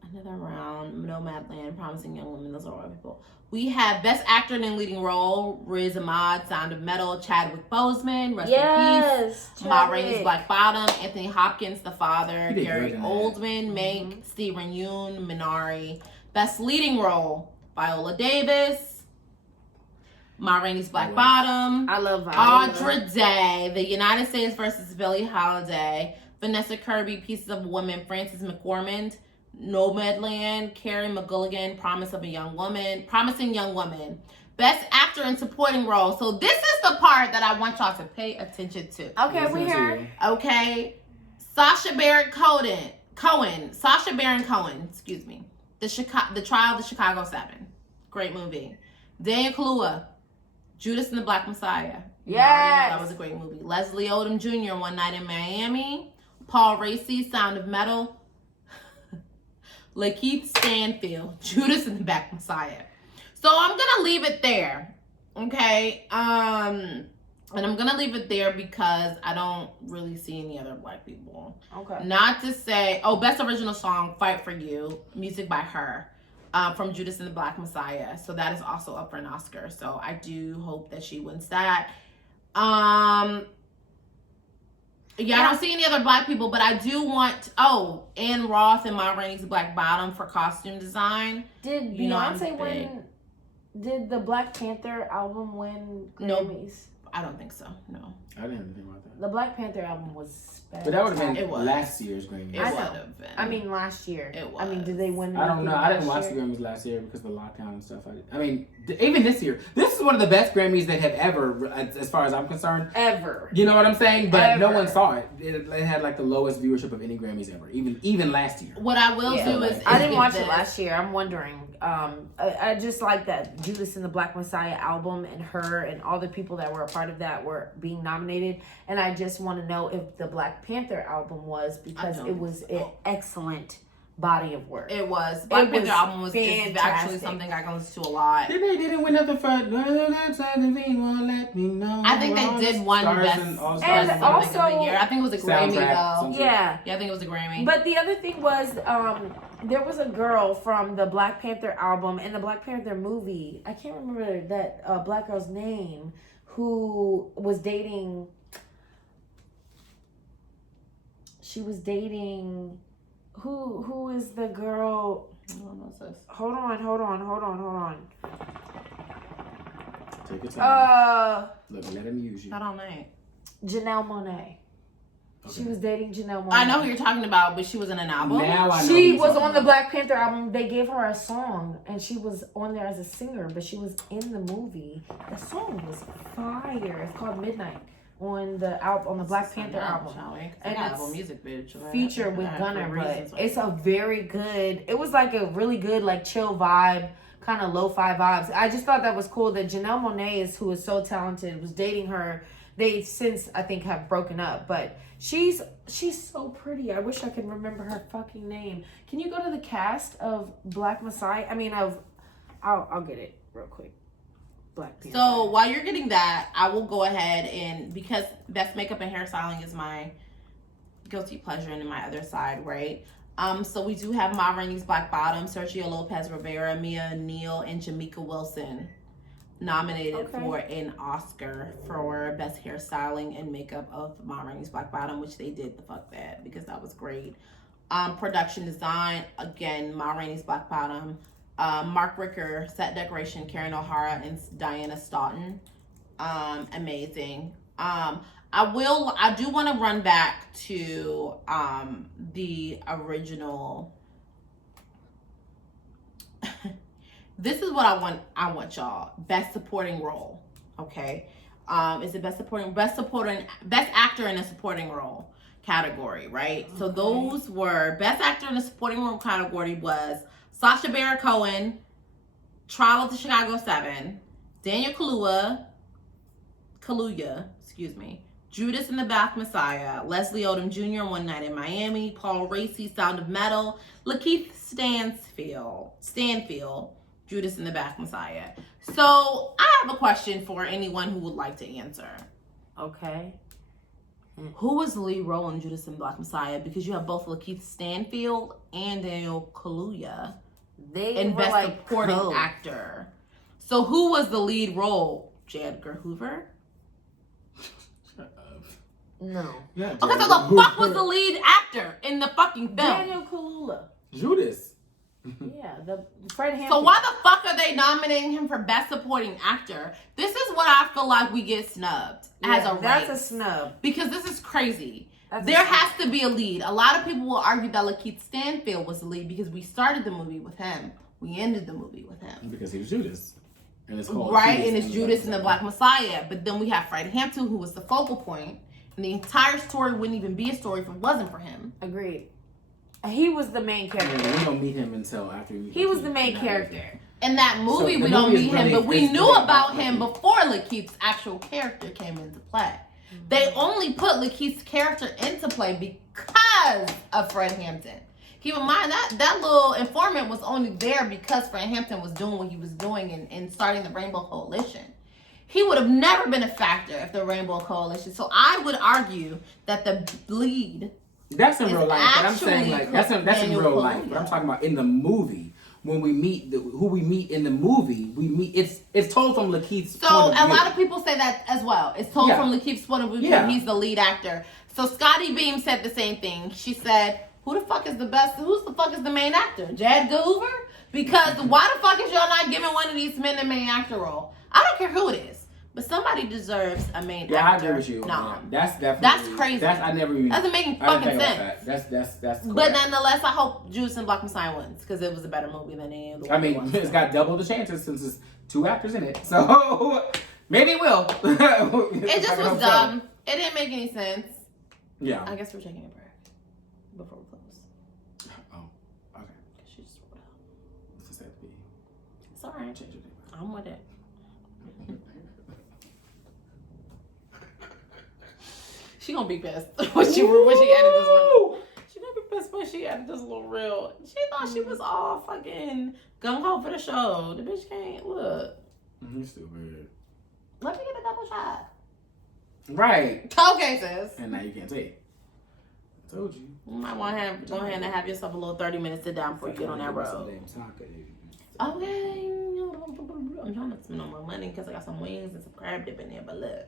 Another round. Nomadland, Promising Young Woman. Those are all people. We have Best Actor in a Leading Role, Riz Ahmed, Sound of Metal, Chadwick Boseman, Rest in Peace, Ma Rainey's Black Bottom, Anthony Hopkins, The Father, Gary Oldman, Mank, Stephen Yeun, Minari. Best Leading Role, Viola Davis, Ma Rainey's Black Bottom. I love Viola. Audra Day, The United States versus Billie Holiday, Vanessa Kirby, Pieces of a Woman, Frances McDormand, Nomadland, Carey Mulligan, Promising Young Woman. Best Actor in Supporting Role. So this is the part that I want y'all to pay attention to. Okay, we heard. Okay. Sacha Baron Cohen, excuse me. The Trial of the Chicago 7. Great movie. Daniel Kaluuya, Judas and the Black Messiah. Yes. That was a great movie. Leslie Odom Jr., One Night in Miami. Paul Raci, Sound of Metal. Lakeith Stanfield, Judas and the Black Messiah. So I'm gonna leave it there, okay? And I'm gonna leave it there because I don't really see any other black people. Okay. Not to say, Best Original Song, Fight for You, music by her, from Judas and the Black Messiah. So that is also up for an Oscar. So I do hope that she wins that. Yeah, I don't see any other black people, but I do want, Ann Roth and Ma Rainey's Black Bottom for costume design. Did Beyonce win? Did the Black Panther album win Grammys? I don't think so, no. I didn't even think about that. The Black Panther album was special. But that would have been last year's Grammy. It would have been. I mean, last year. It was. I mean, did they win? I don't know. I didn't watch the Grammys last year because of the lockdown and stuff. I mean, even this year. This is one of the best Grammys that have ever, as far as I'm concerned. Ever. You know what I'm saying? But Ever. no one saw it. It had like the lowest viewership of any Grammys ever. Even last year. What I will do is I didn't watch it last year. I'm wondering. I just like that Judas and the Black Messiah album and her and all the people that were a part of that were being nominated. And I just want to know if the Black Panther album was, because it was an excellent body of work. It was. Black Panther album was actually something I can listen to a lot. They didn't win nothing for let me know. I think they did one best and something also, of the year. I think it was a Grammy though. Yeah, I think it was a Grammy. But the other thing was, there was a girl from the Black Panther album and the Black Panther movie. I can't remember that black girl's name, who was dating. She was dating. Who is the girl? I don't know what's this. Hold on. Take your time. Look, let him use you. I don't know. Janelle Monáe. Okay. She was dating Janelle Monáe. I know who you're talking about, but she was in an album. Now I know she was on the Black Panther album. They gave her a song, and she was on there as a singer, but she was in the movie. The song was fire. It's called Midnight on the Black Panther album. And it's music bitch. Feature with Gunner, but it's a very good. It was like a really good, like chill vibe, kind of lo-fi vibes. I just thought that was cool that Janelle Monáe, who is so talented, was dating her. They since I think have broken up, but she's so pretty. I wish I could remember her fucking name. Can you go to the cast of Black Messiah? I mean, I'll get it real quick. Black Panther. So while you're getting that, I will go ahead and, because best makeup and hairstyling is my guilty pleasure and my other side, right? So we do have Ma Rainey's Black Bottom, Sergio Lopez Rivera, Mia Neal, and Jamaica Wilson nominated for an Oscar for best hairstyling and makeup of Ma Rainey's Black Bottom, which they did the fuck that because that was great. Production design, again, Ma Rainey's Black Bottom. Mark Ricker, set decoration, Karen O'Hara and Diana Stoughton. Amazing. I do want to run back to the original. This is what I want y'all. Best supporting role. Okay. Is it best actor in a supporting role category, right? Okay. So those were best actor in a supporting role category was Sacha Baron Cohen, Trial of the Chicago 7, Daniel Kaluuya, Judas and the Black Messiah, Leslie Odom Jr., One Night in Miami, Paul Raci, Sound of Metal, Lakeith Stanfield, Judas and the Black Messiah. So I have a question for anyone who would like to answer. Okay. Who was the lead role in Judas and the Black Messiah? Because you have both Lakeith Stanfield and Daniel Kaluuya in Best Supporting Actor. So who was the lead role? J. Edgar Hoover? Shut up. No. Yeah, Okay, so the fuck was the lead actor in the fucking film? Daniel Kaluuya. Judas. Yeah, the Fred Hampton. So why the fuck are they nominating him for Best Supporting Actor? This is what I feel like we get snubbed as a race. That's a snub. Because this is crazy. There has to be a lead. A lot of people will argue that Lakeith Stanfield was the lead because we started the movie with him. We ended the movie with him. Because he was Judas. And it's called right, and it's Judas and the Black Messiah. But then we have Fred Hampton, who was the focal point, and the entire story wouldn't even be a story if it wasn't for him. Agreed. He was the main character. Yeah, we don't meet him until after we meet He was the main character. In that movie, we don't meet him, but we knew about him before Lakeith's actual character came into play. They only put Lakeith's character into play because of Fred Hampton. Keep in mind that little informant was only there because Fred Hampton was doing what he was doing and starting the Rainbow Coalition. He would have never been a factor if the Rainbow Coalition. So I would argue that the lead. That's in real life, but I'm saying like that's in real life. But I'm talking about in the movie when we meet who we meet in the movie. We meet it's told from Lakeith's point of view. So a lot of people say that as well. It's told from Lakeith's point of view because he's the lead actor. So Scotty Beam said the same thing. She said, "Who the fuck is the best? Who's the fuck is the main actor? J. Edgar Hoover? Because why the fuck is y'all not giving one of these men the main actor role? I don't care who it is." But somebody deserves a main actor. Yeah, I agree with you. No, that's definitely that's crazy. I never even. Doesn't make fucking sense. That's correct. But nonetheless, I hope Judas and Black Messiah wins because it was a better movie than any of the. I mean, it's got double the chances since it's 2 actors in it, so maybe it will. It just was dumb. It didn't make any sense. Yeah. I guess we're taking a break before we close. Oh, okay. She just rolled out. What's this have to be? It's all right. Change it. I'm with it. She gonna be pissed when she added this little. She gonna be pissed when she added this little reel. She thought she was all fucking gung ho for the show. The bitch can't look. You stupid. Let me get a double shot. Right. Okay, sis. And now you can't take. I told you. You might want to go ahead and have yourself a little 30 minutes sit down before you get on that road. Okay. I'm trying to spend on my money because I got some wings and some crab dip in there. But look,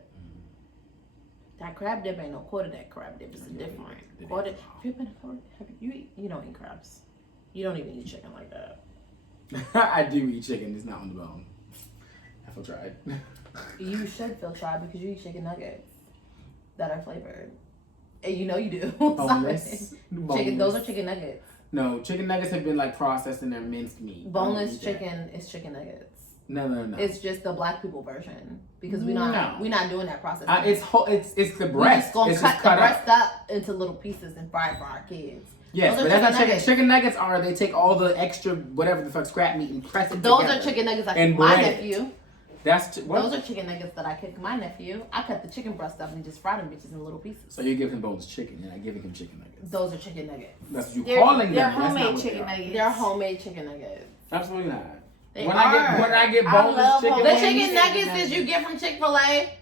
that crab dip ain't no quarterdeck crab dip. It's a different quarter. You don't eat crabs. You don't even eat chicken like that. I do eat chicken. It's not on the bone. I feel tried. You should feel tried because you eat chicken nuggets that are flavored. And you know you do. Boneless. Chicken. Those are chicken nuggets. No, chicken nuggets have been like processed in their minced meat. Boneless chicken is chicken nuggets. No. It's just the black people version because we're not doing that process. It's the breast. We're just gonna cut the breast up into little pieces and fry it for our kids. Yes, but that's not chicken. Chicken nuggets are they take all the extra whatever the fuck scrap meat and press it Those together. are chicken nuggets I cook my nephew. Those are chicken nuggets that I cook my nephew. I cut the chicken breast up and just fry them bitches in little pieces. So you're giving him boneless chicken. You're not giving him chicken nuggets. Those are chicken nuggets. That's what you're calling them. They're homemade chicken nuggets. They're homemade chicken nuggets. Absolutely not. When I get boneless chicken the chicken nuggets that you get from Chick-fil-A.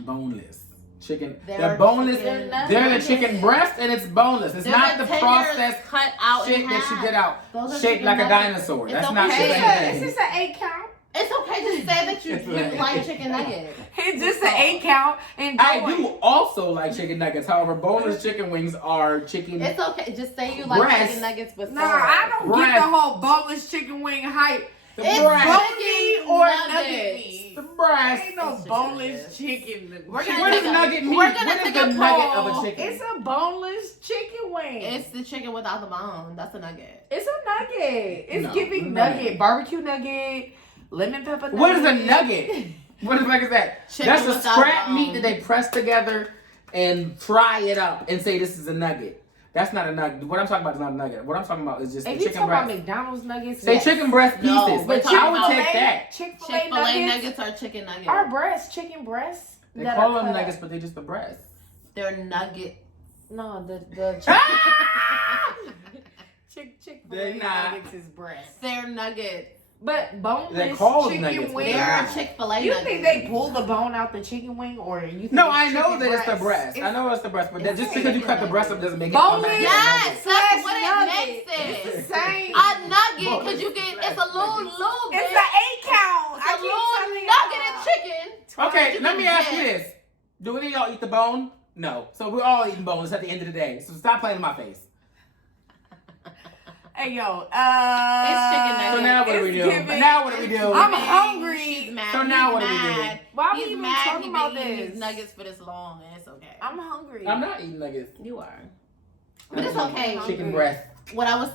Boneless. Chicken. They're boneless. chicken They're the chicken breast and it's boneless. It's not the processed cut out shit that you get out shaped like a dinosaur. That's okay. not the same thing. It's just an 8 count. It's okay to say that you like chicken nuggets. It's just an 8 count. And I do also like chicken nuggets. However, boneless chicken wings are chicken. It's okay. Just say you like chicken nuggets, but I don't get the whole boneless chicken wing hype. It's bony or nugget meat. The breast. Ain't no boneless chicken. What is nugget meat? What is the nugget of a chicken? It's a boneless chicken wing. It's the chicken without the bone. That's a nugget. It's a nugget. It's giving nugget. Barbecue nugget. Lemon pepper nugget. What is a nugget? What the fuck is that? That's a scrap meat that they press together and fry it up and say this is a nugget. That's not a nugget. What I'm talking about is not a nugget. What I'm talking about is just the chicken breast. If you talking about McDonald's nuggets, say chicken breast pieces. No, but I would take that. Chick-fil-A nuggets are chicken nuggets. Our breasts, chicken breasts. They call them nuggets, but they're just the breast. They're nuggets. No, the Chick-fil-A nuggets is breast. They're nuggets. But boneless They're called chicken nuggets, but wing. They're Chick-fil-A You nuggets. think they pull the bone out the chicken wing, or you think No, it's I know chicken that it's the breast. I know it's the breast, but that just because you cut the breast up doesn't make it Boneless. Yes, that's what it Nuggets. makes It's it. the same. A nugget, because you get, it's a little bit. It's an 8 count. It's a little nugget of chicken. Okay, let me ask you get. this: do any of y'all eat the bone? No. So we're all eating bones at the end of the day. So stop playing in my face. Hey yo, It's chicken nuggets. So now what do we do? giving- Now what do we do? I'm hungry. She's mad. So now He's what do we do? mad. Why are we He's even mad. talking He's about been eating this? these nuggets for this long, and it's okay. I'm hungry. I'm not eating nuggets. You are. But it's okay. Chicken breast. What I was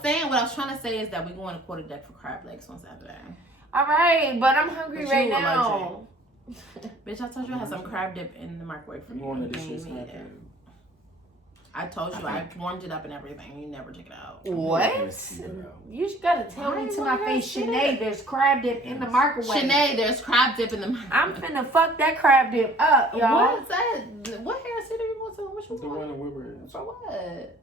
trying to say is that we're going to quarter deck for crab legs on Saturday. All right, but I'm hungry But right you now. Bitch, I told you I had some crab dip in the microwave for You you. want You to ain't dish eat it. I told you I warmed it up and everything. You never took it out. What? You just gotta tell me to my face, Sinead, there's crab dip in the microwave. Sinead, there's crab dip in the microwave. I'm finna fuck that crab dip up, y'all. What is that? What hair city you want to? What you The want? one in Woodward. For what?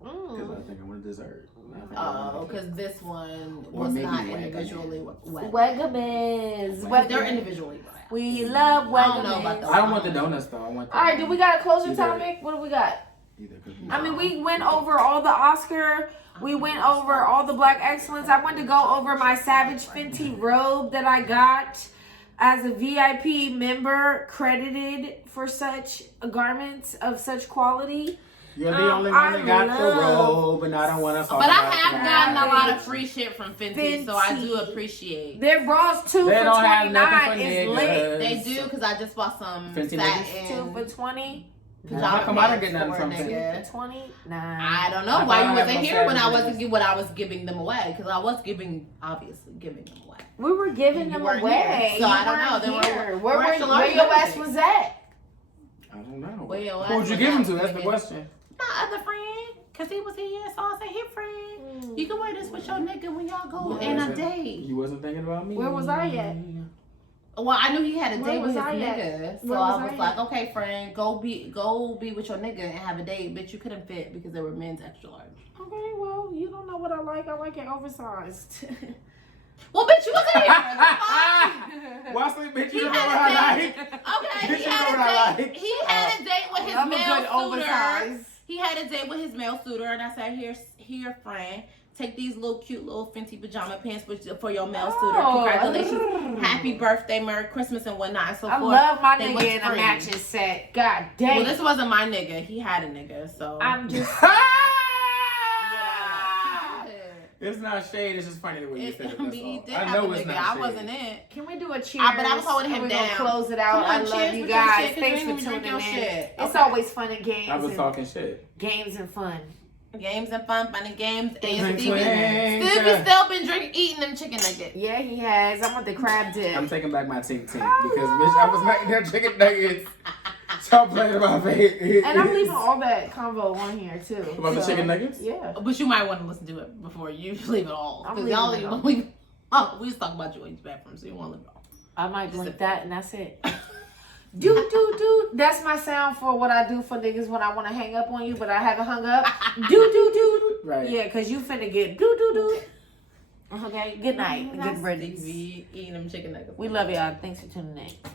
Because I think I want dessert. Oh, because this one Or was maybe not Waggaman. individually wet. Wegmans. They're individually wet. We love I don't know about Wegmans. those. I don't want the donuts though. I want. All right, do we got a closing Either- topic? What do we got? Either cookies. I mean, we went over all the Oscar. We went over all the Black Excellence. I wanted to go over my Savage Fenty robe that I got as a VIP member, credited for such garments of such quality. You're the only one that got the robe, and I don't want to talk But I about have that. gotten a lot of free shit from Fenty, so I do appreciate. Their bras 2 They for don't have nothing for 29 is niggas. lit. They do, because I just bought some Fenty satin 2 for 20. How come I don't get nothing for from a Fenty? nigga. 29. I don't know I why thought you I wasn't had here no when I Savage wasn't niggas. when I was giving them away, because I was obviously giving them away. We were giving You them weren't away. here, so I don't know. You They weren't were- here. we're Where actually your learning ass everything. was at? I don't know. Well, Who'd you give him to? That's the question. My other friend, because he was here, so I said, hey friend, you can wear this with your nigga when y'all go in a date. You wasn't thinking about me. Where was I at? Well, I knew he had a Where date with was his I at? nigga, so Where I was was I like, at? okay, friend, go be with your nigga and have a date, but you couldn't fit because there were men's extra large. Okay, well, you don't know what I like. I like it oversized. Well, bitch, you wasn't here. Wesley, bitch, you He don't know had what I a like. Okay, Bitch, you know what I like. he had a date with his I'm a male good suitor. oversized. He had a date with his male suitor, and I said, here, friend, take these little cute little Fenty pajama pants for your male suitor. Oh. Congratulations, happy birthday, Merry Christmas, and whatnot, and so I forth. love my They nigga was in a free. matching set. God damn. Well, this wasn't my nigga. He had a nigga, so I'm just. It's not shade. It's just funny the way you said it. That's he all. did I have know a it's nigga. not I shade. wasn't it. Can we do a cheers? But I was holding him and we're gonna down. close it out. Come on, I cheers love you with your guys. shit, 'cause Thanks you for ain't tuning drink your in. shit. It's Okay. always fun and games. I was and talking shit. games and fun. Games and fun and games. And Drink Stevie twins. still been eating them chicken nuggets. Yeah, he has. I want the crab dip. I'm taking back my tink because bitch, I was making that chicken nuggets. Stop playing about face. And I'm leaving all that convo on here too. About the chicken nuggets? Yeah. But you might want to listen to it before you leave it all. I'm Because leaving y'all it even all. leave. Oh, we just talk about you in the bathroom, so you want to leave it all. I might blink that and that's it. Do. That's my sound for what I do for niggas when I want to hang up on you, but I haven't hung up. Do. Right. Yeah, because you finna get do. Okay, good night. Good riddance. Stevie eating them chicken nuggets. We love y'all. Thanks for tuning in.